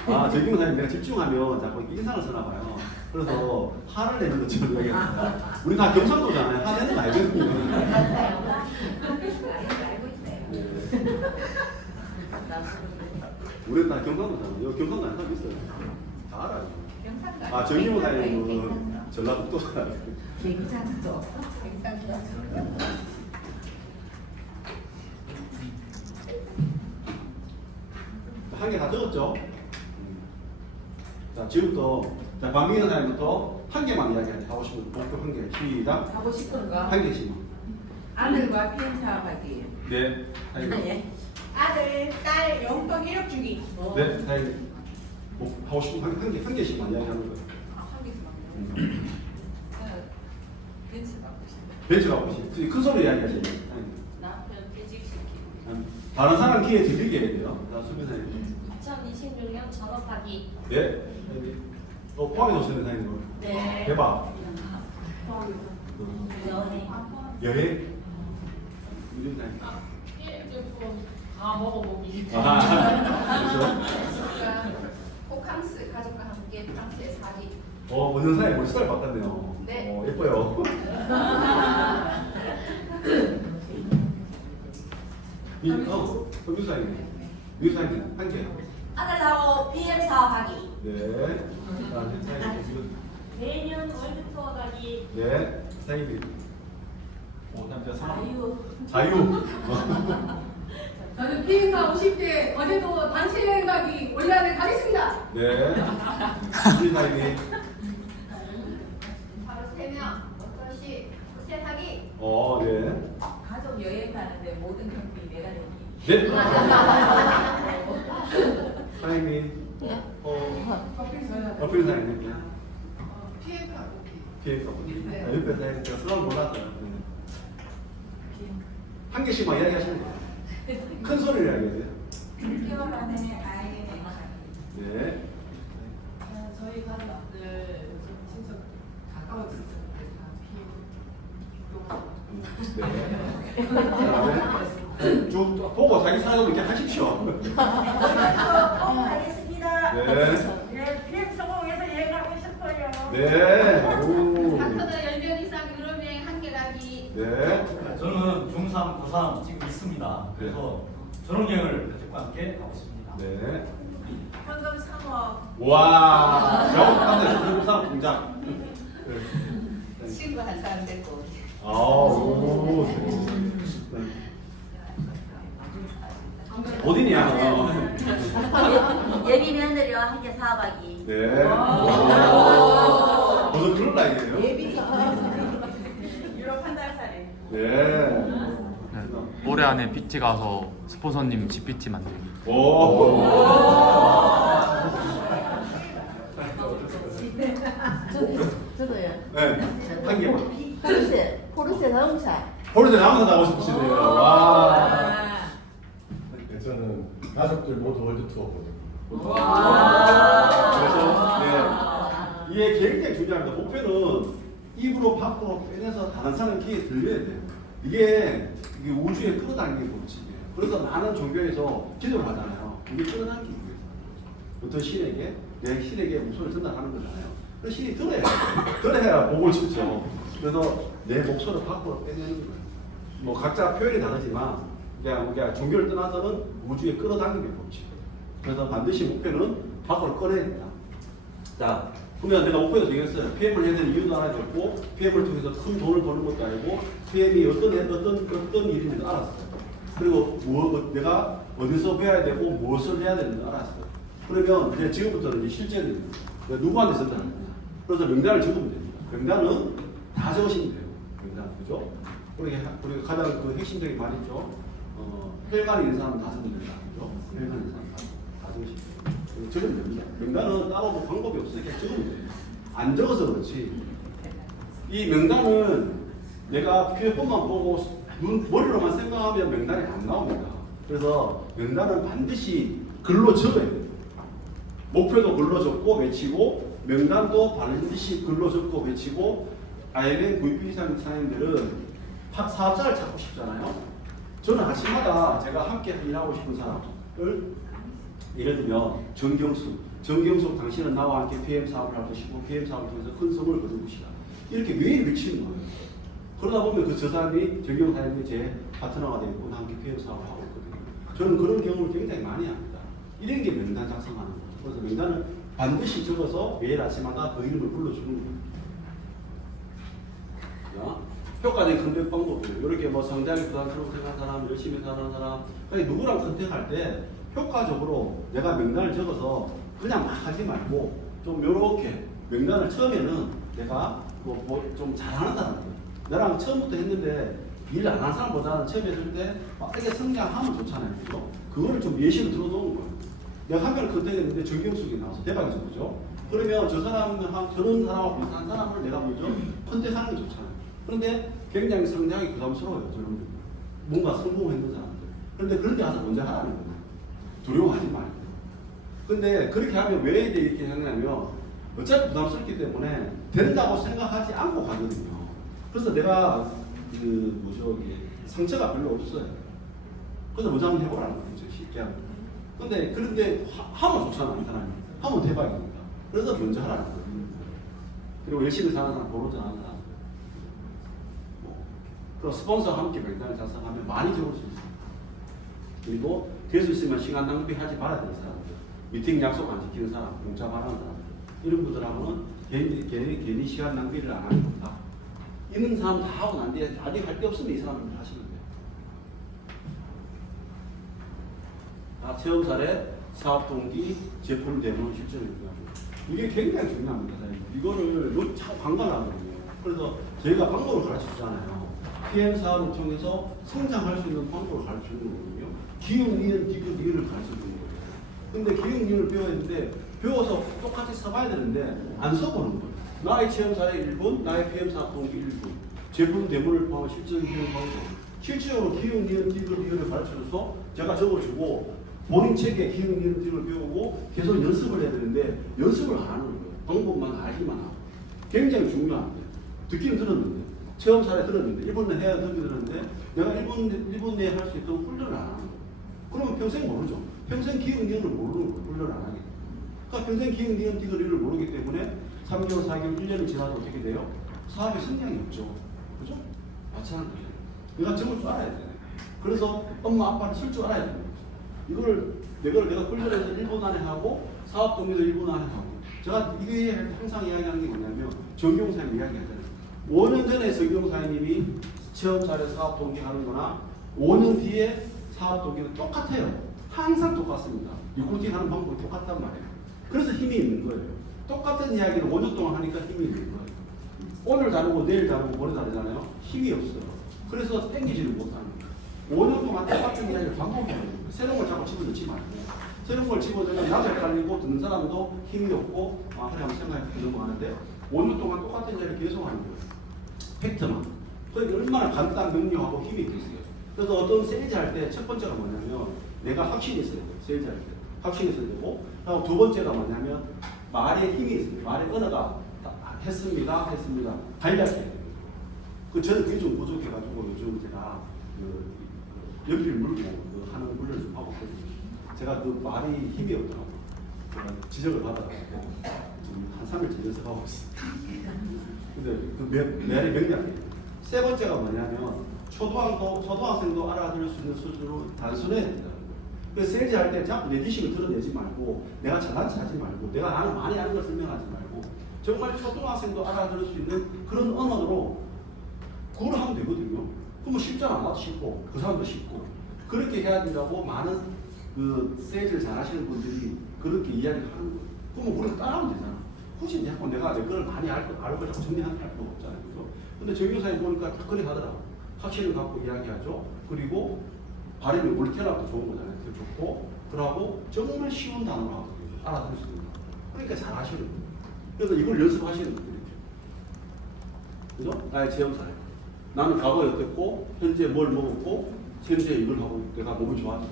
아, 저기 사장님 내가 집중하면 자꾸 인상을 쓰나 봐요. 그래서 화를 내는 것처럼 이야기합니다. 우리 다 경상도잖아요. 화내는 거 알거든요. 우리 다 경상도잖아요. 여기 경상도 아는 사람 있어요. 다 알아요. 아, 정기모 사장님은 전라북도 사람. 경상도. 한 개 다 적었죠? 자, 지금부터, 자, 광민현 사장님부터 한 개만 이야기하고 싶은 목표 한 개. 시작. 하고 싶은 거. 한 개씩만. 아들과 비행 사업하기. 네. 사장님. 예. 아들, 딸 용돈 1억 주기. 네, 사장님. 하고 싶은 한 개씩만 이야기하는 거예요. 한 개씩만요. 벤츠 갖고 싶어. 벤츠 가고 싶어요. 큰 소리 이야기하시죠. 남편 퇴직시키고. 다른 사람 기회 드리게 해야 돼요. 자, 수빈 사장님. 2026년 전업하기. 네. 포항에 오시는 사장님. 네. 대박. 연애. 여행? 유진 사장님. 다 먹어보기. 그렇죠. 호캉스 가족과 함께 프랑스에 살기. 원영 사장님 머리 스타일 바꿨네요. 네. 예뻐요. 성규 사장님. 유 사장님 한 개. 아들하고 BM 사업하기. 네. 자, 사장님 지금. 매년 월드 투어 가기. 네. 사장님. 남자 자유. 자유. 저는 비행사 50대 어제도 단체 여행 가기 올 안에 가겠습니다. 네. 유 사장님. 바로 3명. 어떠시? 셋하기. 네. 가족 여행 가는데 모든 경비 내가 내기. 네. 사장님. 어필 사장님. 피해 가보기. 네. 옆에 사장님 제가 수학 몰랐어요. 한 개씩만 이야기하시면 돼요. 큰 소리를 이야기해요. 6개월 안에 아이에게 대박하기. 네. 저희 가족들 요즘 친척 가까워졌어요. 네. 그다음에 쭉 보고 자기 사정을 이렇게 하십시오. 하겠습니다. 네. 네, BM 성공해서 여행 가고 싶어요. 네. 오. 파트너 10명 이상 유럽 여행 함께 가기. 네. 저는 중3, 고3 지금 있습니다. 그래서 졸업여행을 가족과 함께 가고 싶습니다. 네. 현금 3억. 와. 명확한데 중국 사람 공장. 친구 한 사람 데리고. 아, 오. 어디냐? 예비 며느리와 함께 사업하기. 네. 벌써 그런 나이에요? 예비. 유럽 한 달 살이. 네. 올해 안에 PT 가서 스폰서님 GPT 만들기. 오. 저도요. 네. 한 개만. 포르쉐 자동차. 포르쉐 나가서 나고 싶으시네요. 와. 저는 가족들 모두 월드 투어 보내고. 그래서 네. 이게 굉장히 중요한 중요합니다. 목표는 입으로 밖으로 빼내서 다른 사람 귀에 들려야 돼요. 이게 우주에 끌어당기는 법칙이에요. 그래서 많은 종교에서 기도를 하잖아요. 이게 끌어당기기 위해서. 어떤 신에게, 내 신에게 목소리를 전달하는 거잖아요. 그 신이 들어야 복을 주죠. 그래서 내 목소리를 밖으로 빼내는 거예요. 뭐 각자 표현이 다르지만 그냥 종교를 떠나서는 우주에 끌어당기는 법칙. 그래서 반드시 목표는 밖으로 꺼내야 된다. 자, 그러면 내가 목표를 정했어요. PM을 해야 되는 이유도 알아야 되고, PM을 통해서 큰 돈을 버는 것도 알고, PM이 어떤 일인지도 알았어요. 그리고 내가 어디서 배워야 되고, 무엇을 해야 되는지 알았어요. 그러면 이제 지금부터는 이제 실제는 누구한테 전달할 거냐. 그래서 명단을 적으면 됩니다. 명단은 다 적으시면 돼요. 명단, 그죠? 우리가 가장 그 핵심적인 말 있죠. 혈관 있는 사람 다 적으면 된다. 그죠? 혈관 있는 사람 다 적으시면 돼요. 적으면 됩니다. 명단은 따로 뭐 방법이 없어요. 그냥 적으면 돼요. 안 적어서 그렇지. 이 명단은 내가 휴대폰만 보고 머리로만 생각하면 명단이 안 나옵니다. 그래서 명단은 반드시 글로 적어야 돼요. 목표도 글로 적고 외치고, 명단도 반드시 글로 적고 외치고. ILM VP 사장님들은 사업자를 찾고 싶잖아요. 저는 아침마다 제가 함께 일하고 싶은 사람을, 예를 들면 정경숙 당신은 나와 함께 PM 사업을 할 것이고 PM 사업을 통해서 큰 성공을 거둘 것이다. 이렇게 매일 외치는 거예요. 그러다 보면 저 사람이 정경 사장님이 제 파트너가 되고 함께 PM 사업을 하고 있거든요. 저는 그런 경험을 굉장히 많이 합니다. 이런 게 명단 작성하는 거죠. 그래서 명단을 반드시 적어서 매일 아침마다 그 이름을 불러주는 거예요. 효과적인 컨택 방법이에요. 이렇게 뭐 성장이 부담스럽고 생각하는 사람, 열심히 사는 사람, 그러니까 누구랑 컨택할 때 효과적으로 내가 명단을 적어서 그냥 막 하지 말고 좀 요렇게 명단을 처음에는 내가 좀 잘하는 사람들, 나랑 처음부터 했는데 일 안 하는 사람보다는 처음에 했을 때 막 이렇게 성장하면 좋잖아요. 그죠? 그거를 좀 예시로 들어놓은 거예요. 내가 한 명을 컨택했는데 정경숙이 나와서 대박이죠. 그죠? 그러면 저런 사람하고 비슷한 사람을 내가 먼저 컨택하는 게 좋잖아요. 그런데 굉장히 성장이 부담스러워요. 저런 분들. 뭔가 성공했는 사람들. 그런데 그런 데 가서 먼저 하라는 거예요. 두려워하지 말고. 근데 그렇게 하면 왜 이렇게 하냐면 어차피 부담스럽기 때문에 된다고 생각하지 않고 가거든요. 그래서 내가 상처가 별로 없어요. 그래서 먼저 한번 해보라는 거죠. 쉽게 하면. 근데 그런데 하면 좋잖아요. 이 사람이. 하면 대박입니다. 그래서 먼저 하라는 거예요. 그리고 열심히 사는 사람, 보로전 하는 사람. 그리고 스폰서와 함께 명단을 작성하면 많이 적을 수 있습니다. 그리고 될 수 있으면 시간 낭비하지 말아야 되는 사람들, 미팅 약속 안 지키는 사람, 공짜 말하는 사람들, 이런 분들하고는 괜히 시간 낭비를 안 하는 거다. 있는 사람 다 하고 난 뒤에 아직 할 데 없으면 이 사람을 하시면 돼요. 체험 사례, 사업 동기, 제품 대문 실전을 요구합니다. 이게 굉장히 중요합니다. 이거를 참 관건하거든요. 그래서 저희가 방법을 가르쳐주잖아요. PM 사업을 통해서 성장할 수 있는 방법을 가르쳐주는 거거든요. 기용, 니은, 디귿, 리을을 가르쳐주는 거예요. 근데 기용, 니은을 배워야 되는데 배워서 똑같이 써봐야 되는데 안 써보는 거예요. 나의 체험 사례 1분, 나의 PM 사업 동기 1분, 제품 대문을 포함한 실전 기용 방법. 실제로 기용, 니은, 디귿, 리을을 가르쳐줘서 제가 적어주고 본인 책에 기용, 니은, 디귿을 배우고 계속 연습을 해야 되는데 연습을 안 하는 거예요. 방법만 알기만 하고. 굉장히 중요합니다. 듣기는 들었는데, 체험 사례 들었는데, 1분 내에 해야 듣기 들었는데, 내가 1분 내에 할 수 있도록 훈련을 안 하는 거예요. 그러면 평생 모르죠. 평생 기억, 니은을 모르는 거예요. 훈련을 안 하게. 그러니까 평생 기억, 니은, 디귿을 모르기 때문에 3개월, 4개월, 1년이 지나도 어떻게 돼요? 사업에 성장이 없죠. 그죠? 마찬가지예요. 내가 적을 줄 알아야 돼요. 그래서 엄마, 아빠를 쓸 줄 알아야 돼요. 이걸 내가 훈련해서 1분 안에 하고, 사업 동기도 1분 안에 하고. 제가 이게 항상 이야기하는 게 뭐냐면, 정경사님 이야기하잖아요. 5년 전에 정경사님이 체험 사례 사업 동기 하는 거나 5년 뒤에 사업 동기는 똑같아요. 항상 똑같습니다. 리크루팅 하는 방법이 똑같단 말이에요. 그래서 힘이 있는 거예요. 똑같은 이야기를 5년 동안 하니까 힘이 있는 거예요. 오늘 다르고 내일 다르고 모레 다르잖아요. 힘이 없어요. 그래서 땡기지를 못하는 거예요. 5년 동안 똑같은 이야기를 반복해야 돼요. 새로운 걸 자꾸 집어넣지 말고. 새로운 걸 집어넣으면 나도 헷갈리고 듣는 사람도 힘이 없고 그래 한번 생각해 넘어가는데 5년 동안 똑같은 이야기를 계속 하는 거예요. 팩트만. 그러니까 얼마나 간단, 명료하고 힘이 있겠어요. 그래서 어떤 세일즈 할 때 첫 번째가 뭐냐면 내가 확신이 있어야 돼요. 세일즈 할 때. 확신이 있어야 되고 그리고 두 번째가 뭐냐면 말에 힘이 있어요. 말의 언어가 했습니다. 간략해. 저는 그게 좀 부족해가지고 요즘 제가 연필 물고 하는 훈련을 좀 하고 있거든요. 제가 그 말이 힘이 없더라고요. 제가 지적을 받아가지고 한 3일째 연습하고 있어요. 근데 그 말이 명량해요. 세 번째가 뭐냐면 초등학생도 알아들을 수 있는 수준으로 단순해야 된다. 그래서 세일즈 할 때 자꾸 내 지식을 드러내지 말고 내가 잘난 체 하지 말고 내가 많이 아는 걸 설명하지 말고 정말 초등학생도 알아들을 수 있는 그런 언어로 그걸 하면 되거든요. 그러면 쉽잖아. 나도 쉽고 그 사람도 쉽고 그렇게 해야 된다고 많은 그 세일즈를 잘하시는 분들이 그렇게 이야기를 하는 거예요. 그러면 우리가 따라하면 되잖아. 굳이 자꾸 내가 내 거를 많이 알고 자꾸 정리하는 할 필요가 없잖아요. 그죠? 근데 정교사님 보니까 다 그래 하더라고. 확신을 갖고 이야기하죠. 그리고 발음이 물테라도 좋은 거잖아요. 그 좋고 그러고 정말 쉬운 단어로 하거든요. 알아들을 수 있는 거. 그러니까 잘 하시는 거예요. 그래서 이걸 연습하시는 분들이죠. 그죠? 나의 체험사례. 나는 과거에 어땠고 현재 뭘 먹었고 현재 이걸 하고 내가 몸이 좋아지고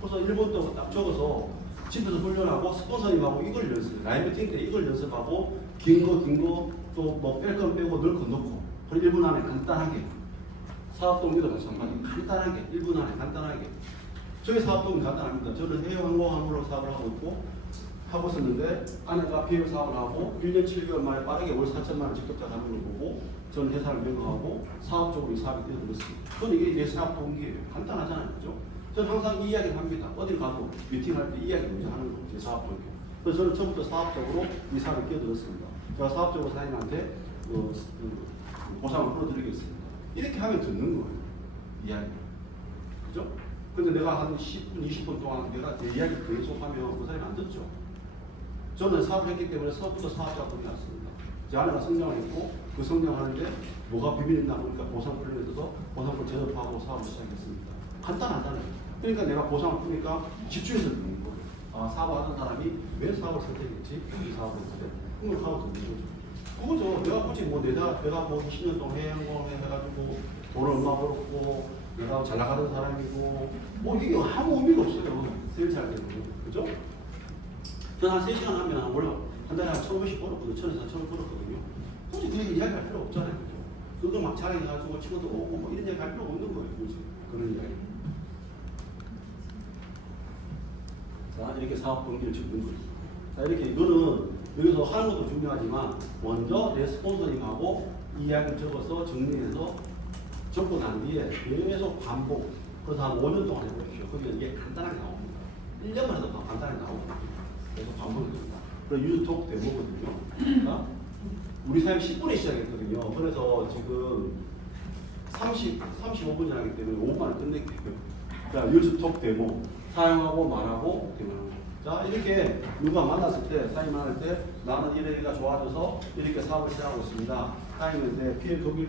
그래서 일본도 딱 적어서 집에서 훈련하고 스폰서님하고 이걸 연습 라인 미팅 때 이걸 연습하고 긴 거 또 뭐 뺄 건 빼고 늘 건너고 그리고 1분 안에 간단하게 사업동료도 마찬가지 간단하게 1분 안에 간단하게 저희 사업동이 간단합니다. 저는 해외항공항으로 사업을 하고 있고 하고 있었는데 아내가 비행 사업을 하고 1년 7개월 만에 빠르게 월 4천만 원 직접자 가는 걸 보고 저는 회사를 명하고 사업적으로 이 사업에 뛰어들었습니다. 저는 이게 내 사업 동기예요. 간단하잖아요. 그죠? 저는 항상 이 이야기를 합니다. 어딜 가도 미팅할 때 이야기 먼저 하는 거죠. 제 사업 동기. 그래서 저는 처음부터 사업적으로 이 사업에 뛰어들었습니다. 제가 사업적으로 사장님한테 보상을 풀어드리겠습니다. 이렇게 하면 듣는 거예요. 이야기. 그죠? 근데 내가 한 10분, 20분 동안 내가 제 이야기를 계속하면 그 사람이 안 듣죠. 저는 사업을 했기 때문에 서부터 사업자가 돈이 났습니다. 제 아내가 성장을 했고 그 성장하는데 뭐가 비밀이 있나 보니까 보상풀을 내서 보상풀 제접하고 사업을 시작했습니다. 간단하잖아요. 그러니까 내가 보상을 푸니까 집중해서 듣는 거예요. 아, 사업하던 사람이 왜 사업을 선택했지? 이 사업을 했을 때. 그걸 하고 듣는 거죠. 그거죠. 내가 굳이 뭐 내가 뭐 20년 동안 해양공을 해가지고 돈을 얼마 벌었고 내가 잘 나가던 사람이고 뭐 이게 아무 의미가 없어요. 세일즈 할 때는. 그죠? 저는 한 3시간 하면 원래 한 달에 한 1,500씩 벌었거든요. 1,000에서 1,000원 벌었거든요. 굳이 그 얘기 이야기할 필요 없잖아요. 그죠? 그거 막 자랑해가지고 친구들 오고 뭐 이런 얘기 할 필요가 없는 거예요. 굳이. 그런 이야기. 자, 이렇게 사업 동기를 적는 거죠. 자, 이렇게 이거는 여기서 하는 것도 중요하지만 먼저 내 스폰서님하고 이야기를 적어서 정리해서 적고 난 뒤에 계속 반복. 그래서 한 5년 동안 해보십시오. 그러면 이게 간단하게 나옵니다. 1년만 해도 간단하게 나오거든요. 계속 반복이 됩니다. 그리고 유즈톡 데모거든요. 그러니까 우리 사장님 10분에 시작했거든요. 그래서 지금 35분이 하기 때문에 5분 안에 끝낼게요. 자, 유즈톡 데모. 사용하고 말하고 데모하는 거. 자, 이렇게 누가 만났을 때, 사장님 만날 때 나는 이래가 좋아져서 이렇게 사업을 시작하고 있습니다. 사장님한테 PM 독일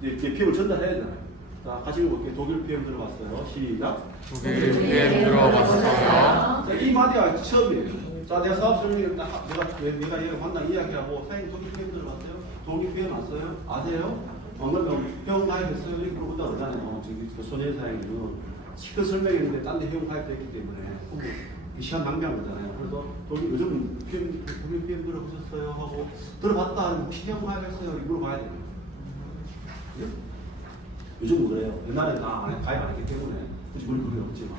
이렇게 PM을 전달해야 되잖아요. 자, 같이 읽어볼게요. 독일 PM 들어봤어요. 시작. 독일 PM 들어봤어요. 자, 이 마디가 처음이에요. 자, 내가 사업 설명을 딱 내가 얘가 황당 이야기하고 사장님 독일 PM 들어봤어요? 독일 PM 왔어요? 아세요? 그러면 회원 가입했어요? 이렇게 물어본다 그러잖아요. 저기 손예진 사장님은 그 설명했는데 딴 데 회원 가입됐기 때문에 시간 낭비한 거잖아요. 그래서 독일 요즘 독일 PM 들어보셨어요? 하고 들어봤다 하면 혹시 회원 가입했어요? 이렇게 물어봐야 돼요. 예? 요즘은 그래요. 옛날에는 가입 안 했기 때문에 굳이 물을 그게 없지만.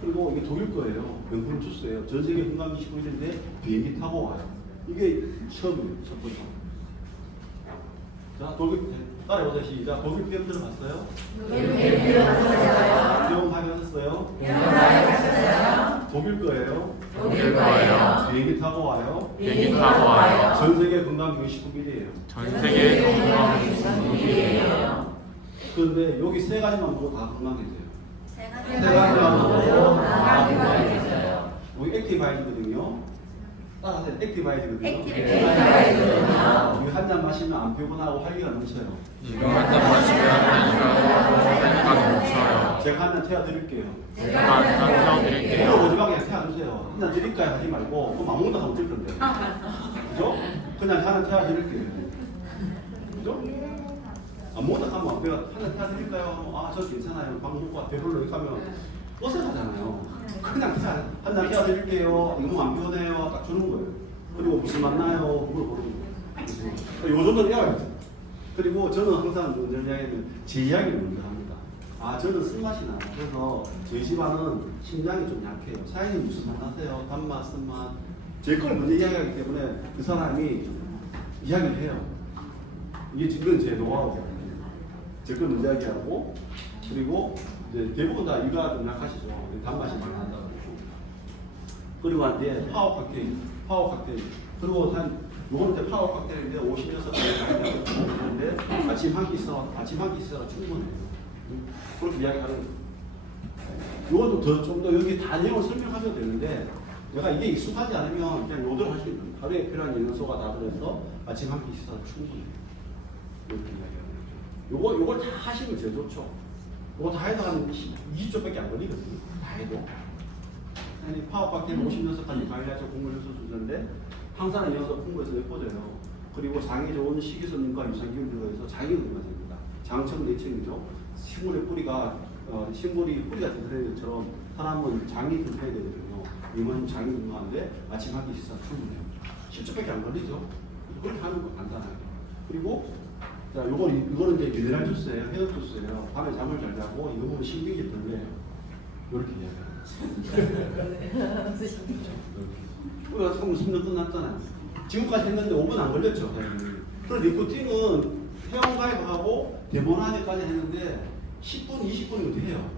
그리고 이게 독일 거예요. 명품 주스예요. 전 세계 관광지 19일인데 비행기 타고 와요. 이게 처음이에요. 첫 번째. 자, 독일 따라해보세요. 시작. 독일 PM 들어봤어요? 병원 가입하셨어요? 독일 거예요. 독일 거예요. 비행기 타고 와요. 비행기 타고 와요. 전 세계 관광지 19일이에요. 전 세계 관광 그런데 여기 세 가지만 보고 다 건강해져요. 세 세 가지만 보고 다 건강해져요. 여기 액티바이즈거든요. 따라하세요. 액티바이즈거든요. 여기 한 잔 마시면 안 피곤하고 활기가 넘쳐요. 지금 한잔 마시면 한잔 넘쳐요. 제가 한 잔 태워드릴게요. 제가 한잔 태워드릴게요. 마지막에 태워주세요. 한 잔 드릴까요? 하지 말고 그럼 아무것도 하면 어쩔 건데. 그죠? 그냥 한 잔 태워드릴게요. 그죠? 아무것도 하면 내가 한 잔 태워드릴까요? 아, 저 괜찮아요. 밥 먹고 배불러 이렇게 하면 어색하잖아요. 그냥 한 잔 태워드릴게요. 이거 안 피곤해요. 딱 주는 거예요. 그리고 무슨 만나요? 물어보는 거예요. 요 정도는 외워야죠. 그리고 저는 항상 먼저 이야기하면 제 이야기를 먼저 합니다. 아, 저는 쓴맛이 나요. 그래서 저희 집안은 심장이 좀 약해요. 사장님 무슨 맛 나세요? 단맛, 쓴맛. 제 걸 먼저 이야기하기 때문에 그 사람이 이야기를 해요. 이게 지금 제 노하우거든요. 제 걸 먼저 이야기하고, 그리고 이제 대부분 다 이가 좀 약하시죠. 단맛이 많이 난다고. 그리고 한 뒤에 파워 칵테일. 그리고 한 요거는 이제 파워 칵테일인데 56개 있는데 아침 한 끼 있어가 충분해요. 그렇게 이야기하는 거예요. 요것도 좀 더 여기 다 내용을 설명하셔도 되는데 내가 이게 익숙하지 않으면 그냥 요대로 하시면 돼요. 하루에 필요한 영양소가 다 들어서 아침 한 끼 식사가 충분해요. 이렇게 이야기하는 거죠. 요걸 다 하시면 제일 좋죠. 요거 다 해도 한 20초밖에 안 걸리거든요. 다 해도. 아니, 파워 칵테일 50년서까지 가열하죠. 국물 효소 주는데 항산화 영양소 풍부해서 예뻐져요. 그리고 장에 좋은 식이섬유과 유산균 들어가서 장이 건강해집니다. 장청 내청이죠. 식물의 뿌리가 식물이 뿌리가 든든해야 것처럼 사람은 장이 든든해야 되거든요. 이건 장이 건강한데 아침 한 끼 식사 충분해요. 10초밖에 안 걸리죠. 그렇게 하는 거 간단하게. 그리고 자, 이거는 이제 미네랄 주스예요. 헤어 주스예요. 밤에 잠을 잘 자고 이거 보면 신경이 별로예요. 이렇게 이야기해요. 우리가 지금 10년 끝났잖아요. 지금까지 했는데 5분 안 걸렸죠. 그래서 니코틴은 회원가입하고 데모나이까지 했는데 10분, 20분이면 돼요.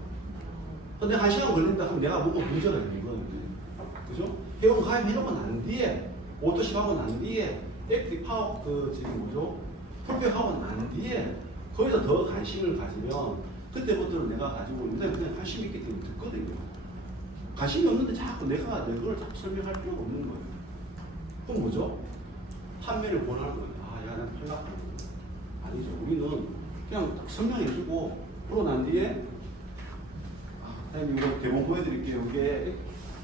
근데 1시간 걸린다 하면 내가 뭔가 문제가 있는 거예요. 그죠? 회원가입 해놓고 난 뒤에, 오토십 하고 난 뒤에, 액티브 파워, 지금 뭐죠? 풀백하고 난 뒤에, 거기서 더 관심을 가지면, 그때부터는 내가 가지고 있는데, 그냥 관심 있기 때문에 듣거든요. 관심이 없는데 자꾸 내가 내 걸 자꾸 설명할 필요가 없는 거예요. 그럼 뭐죠? 판매를 권하는 거예요. 아, 야, 난 팔락하는 거예요. 아니죠. 우리는 그냥 설명해주고, 그러고 난 뒤에, 사장님 이거 대본 보여드릴게요.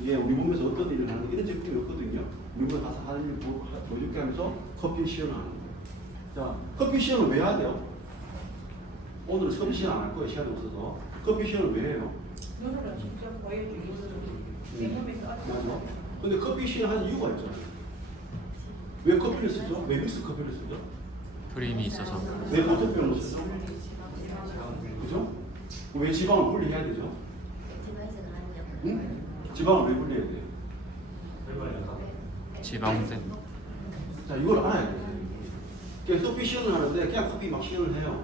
이게 우리 몸에서 어떤 일을 하는 이런 제품이 없거든요. 우리 몸에 가서 하는 일 보여줄게 하면서 커피 시연을 하는 거예요. 자, 커피 시연을 왜 해야 돼요? 오늘은 커피 시연 안 할 거예요. 시간이 없어서. 커피 시연을 왜 해요? 눈으로 직접 보여주기. 맞아. 근데 커피 시연 하는 이유가 있잖아요. 왜 커피를 쓰죠? 왜 믹스 커피를 쓰죠? 프림이 있어서. 왜 버터병을 쓰죠? 그죠? 왜 지방을 분리해야 되죠? 응? 지방을 왜 분리해야 돼요? 지방세. 자, 이걸 알아야 돼요. 그냥 커피 시연을 하는데 그냥 커피 막 시연을 해요.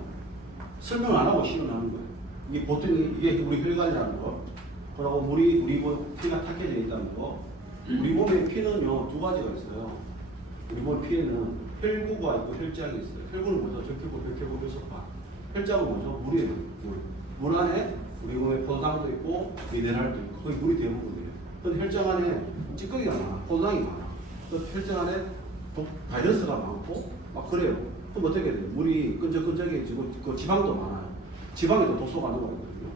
설명을 안 하고 시연을 하는 거예요. 이게 보통 이게 우리 혈관이라는 거, 그리고 우리 피가 탁해져 있다는 거. 우리 몸의 피는요 2가지가 있어요. 우리 몸 피에는 혈구가 있고 혈장이 있어요. 혈구는 뭐죠? 적혈구, 백혈구, 혈소판. 혈장은 뭐죠? 물이에요. 물 안에 우리 몸에 포도당도 있고 미네랄도 있고 거의 물이 대부분이에요. 근데 혈장 안에 찌꺼기가 많아, 포도당이 많아. 그 혈장 안에 바이러스가 많고 막 그래요. 그럼 어떻게 돼요? 물이 끈적끈적해지고 그 지방도 많아요. 지방에도 독소가 들어가거든요.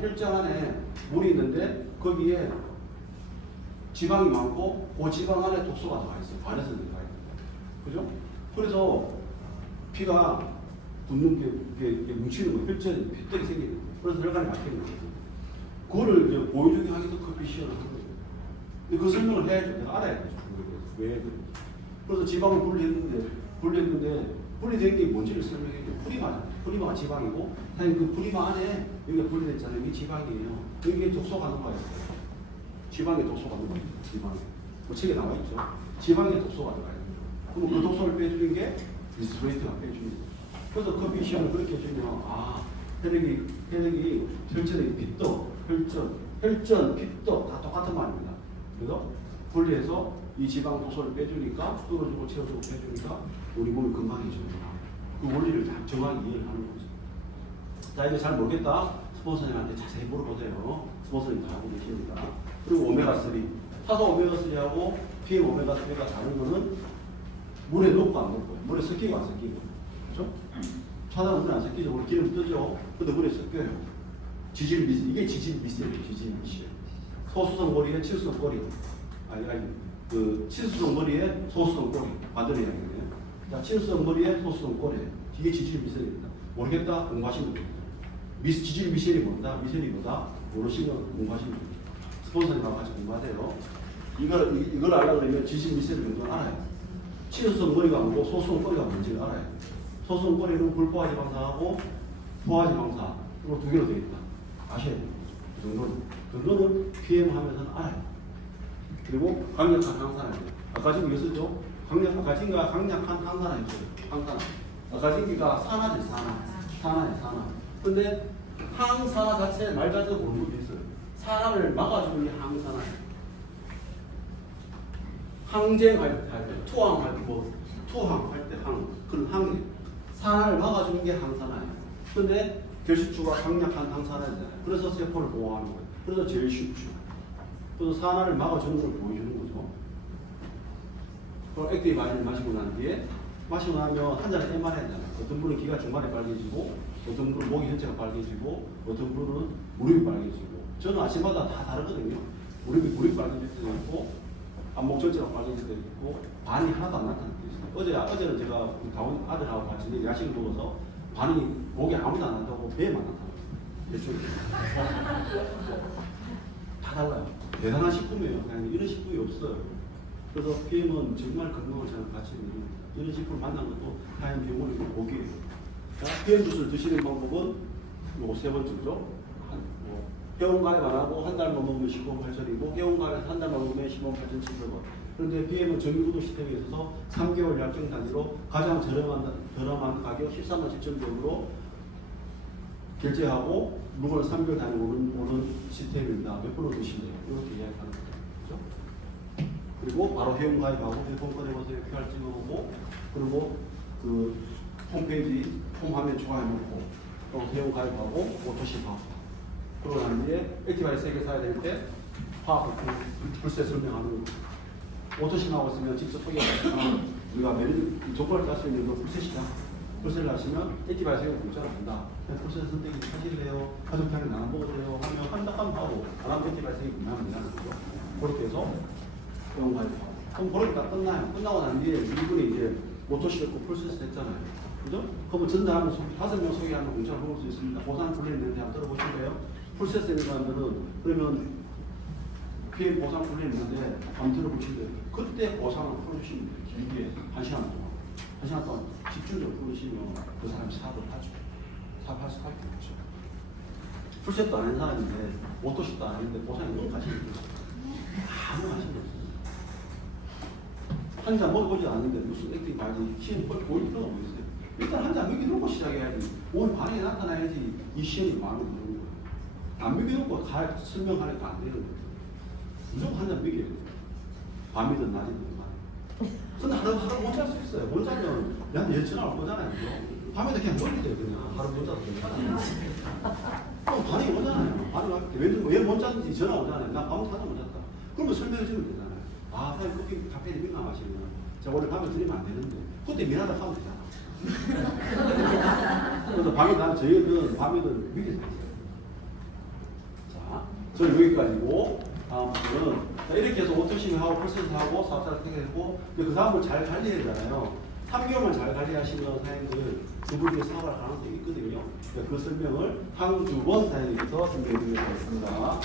혈장 안에 물이 있는데 거기에 지방이 많고 그 지방 안에 독소가 들어가 있어요. 바이러스가 들어가 있어요. 그죠? 그래서 피가 붓는 게 뭉치는 거예요. 혈전이 핏들이 생기는 거예요. 그래서 혈관이 막히는 거예요. 그거를 이제 보여주기 하기 위해서 커피 시연을 하는 거예요. 근데 그 설명을 해야죠. 내가 알아야 되죠. 왜 그런지. 그래서 지방을 분리했는데 분리된 게 뭔지를 설명해요. 프리마가 지방이고, 사실 그 프리마 안에 여기가 분리됐잖아요. 이게 지방이에요. 여기에 독소가 들어가 있어요. 지방에 독소가 들어가 있어요. 지방에. 그 책에 나와 있죠. 지방에 독소가 들어가 있어요. 그럼 그 독소를 빼주는 게 리스트레이트가 빼줍니다. 그래서 커피 시험을 그렇게 해주면 혈액이 혈전의 핏도, 혈전, 핏도 다 똑같은 말입니다. 그래서 분리해서 이 지방 독소를 빼주니까 뚫어주고 채워주고 빼주니까 우리 몸이 건강해집니다. 그 원리를 다 정확히 이해를 하는 거죠. 자, 이제 잘 모르겠다. 스폰서님한테 자세히 물어보세요. 스폰서님 다 하고 계십니다. 그리고 오메가3. 타소 오메가3하고 PM 오메가3가 다른 거는 물에 넣고 안 넣고요. 물에 섞이고 안 섞이고. 그렇죠? 차단 물에 안 섞이죠. 우리 기름 뜨죠. 근데 물에 섞여요. 지질미세. 이게 지질미세예요. 지질미세. 소수성 머리에 칠수성 꼬리. 그 칠수성 머리에 소수성 꼬리. 반대로 이야기해요. 자, 칠수성 머리에 소수성 꼬리. 이게 지질미세입니다. 모르겠다? 공부하시면 됩니다. 지질미셀이 뭐다? 미셀이 뭐다? 모르시면 공부하시면 됩니다. 스폰서님하고 같이 공부하세요. 이걸 알려고 그러면 지질미셀을 먼저 알아요. 치수성거리가 뭐고 소수성거리가 뭔지를 알아야 돼. 소수성거리는 불포화지방사하고 포화지방사 이거 두 개로 되어 있다. 아셔야 돼요. 그 정도는. 그거는 PM 하면서는 알아야 돼. 그리고 강력한 항산화제. 아까 지금 몇 쓰죠? 아까진기가 강력한 항산화제. 항산화. 아까진기가 산화제, 산화제. 근데 항산화 자체 말 자체가 모르는 게 있어요. 산화를 막아주는 게 항산화예요. 항쟁할 때, 투항할 때, 투항할 때, 그런 항이 산화를 막아주는 게 항산화예요. 근데 결식주가 강력한 항산화잖아요. 그래서 세포를 보호하는 거예요. 그래서 제일 쉽죠. 그래서 산화를 막아주는 걸 보여주는 거죠. 그럼 액티브 아이를 마시고 난 뒤에 마시고 나면 한 잔에 MR 해야 되잖아요. 어떤 분은 귀가 중간에 빨개지고, 어떤 분은 목이 전체가 빨개지고, 어떤 분은 무릎이 빨개지고. 저는 아침마다 다 다르거든요. 무릎이 빨개질 때도 있고, 안목 전체가 빨개질 때도 있고, 반이 하나도 안 나타날 때도 있어요. 어제는 제가 다운 아들하고 같이 야식을 먹어서 반이 목에 아무도 안 난다고 배에만 나타났어요. 대충. 다 달라요. 대단한 식품이에요. 그냥 이런 식품이 없어요. 그래서 PM은 정말 건강을 저는 가치는 이런 식품을 만난 것도 하얀 병원의 복이에요. 자, PM 주스를 드시는 방법은 요거 세 번째죠. 회원 가입 안 하고 한 달만 먹으면 158,000이고 회원 가입 한 달만 먹으면 157,000원. 그런데 PM은 정기구독 시스템에 있어서 3개월 약정 단위로 가장 저렴한 가격 137,000원으로 결제하고 물건을 3개월 단위로 오는 시스템입니다. 몇 번을 드시면 돼요. 이렇게 이야기하는 거죠. 그렇죠? 그리고 바로 회원 가입하고 휴대폰 꺼내보세요. QR 찍어보고 그리고 그 홈페이지 홈 화면 추가해놓고 또 회원 가입하고 오토시하고 그러고 난 뒤에 액티바이 3개 사야 될 때 화학 불세 설명하는 거. 오토심하고 있으면 직접 소개하시면 우리가 매일 조건을 딸 수 있는 거 불세 시장 불세를 하시면 액티바이 3개 공짜로 준다. 불세 선택이 사실래요? 가족한테 나눠 먹으세요? 하면 한다면 하고 안 하면 액티바이 3개 구매하면 되는 거죠. 그렇게 해서 회원 가입하고 그럼 그러니까 끝나요. 끝나고 난 뒤에 이분이 이제 오토시였고 풀세스 됐잖아요. 그죠? 그러면 전달하면 5명 소개하면 공짜로 먹을 수 있습니다. 보상 분리 있는데 한번 들어보실래요? 풀세스 있는 사람들은 그러면 PM 보상 분리 있는데 한번 들어보실래요? 그때 보상을 풀어주시면 돼요. 길게 1시간 동안. 1시간 동안 집중적으로 풀으시면 그 사람이 사업을 하죠. 사업할 수 있게 되죠. 풀세스도 안 한 사람인데 오토시도 안 했는데 보상이 너무 가시는 거예요. 아무 관심이 없어요. 한 잔 먹어보지 않는데 무슨 액팅 바지 시험 보일 필요가 없어요. 일단 한 잔 먹여놓고 시작해야지. 오늘 반응이 나타나야지 이 시험이 마음에 드는 거예요. 안 먹여놓고 설명하니까 안 되는 거예요. 무조건 한 잔 먹여야 돼요. 밤이든 낮이든 근데 하루 못 잘 수 있어요. 못 자면 나한테 전화 올 거잖아요. 밤에도 그냥 먹이세요. 그냥 하루 못 자도 괜찮아요. 그럼 반응이 오잖아요. 반응이 올 때 왜 못 잤는지 전화 오잖아요. 나 밤을 자다 못 잤다. 그러면 설명해 주면 되잖아요. 아, 사장님 커피 카페인 민감 하시면 제가 오늘 밤에 드리면 안 되는데 그때 미안하다 하면 되잖아. 그래서 밤에 나는 저희는 밤에는 미리 잤어요. 자, 저는 여기까지고 다음부터는 이렇게 해서 오토심하고 프로세스하고 사업자를 택했고 그 다음을 잘 관리해야 되잖아요. 3개월만 잘 관리하시면 사장님들 그분이 사업을 할 가능성이 있거든요. 그 설명을 황주원 사장님께서 설명해 드리겠습니다.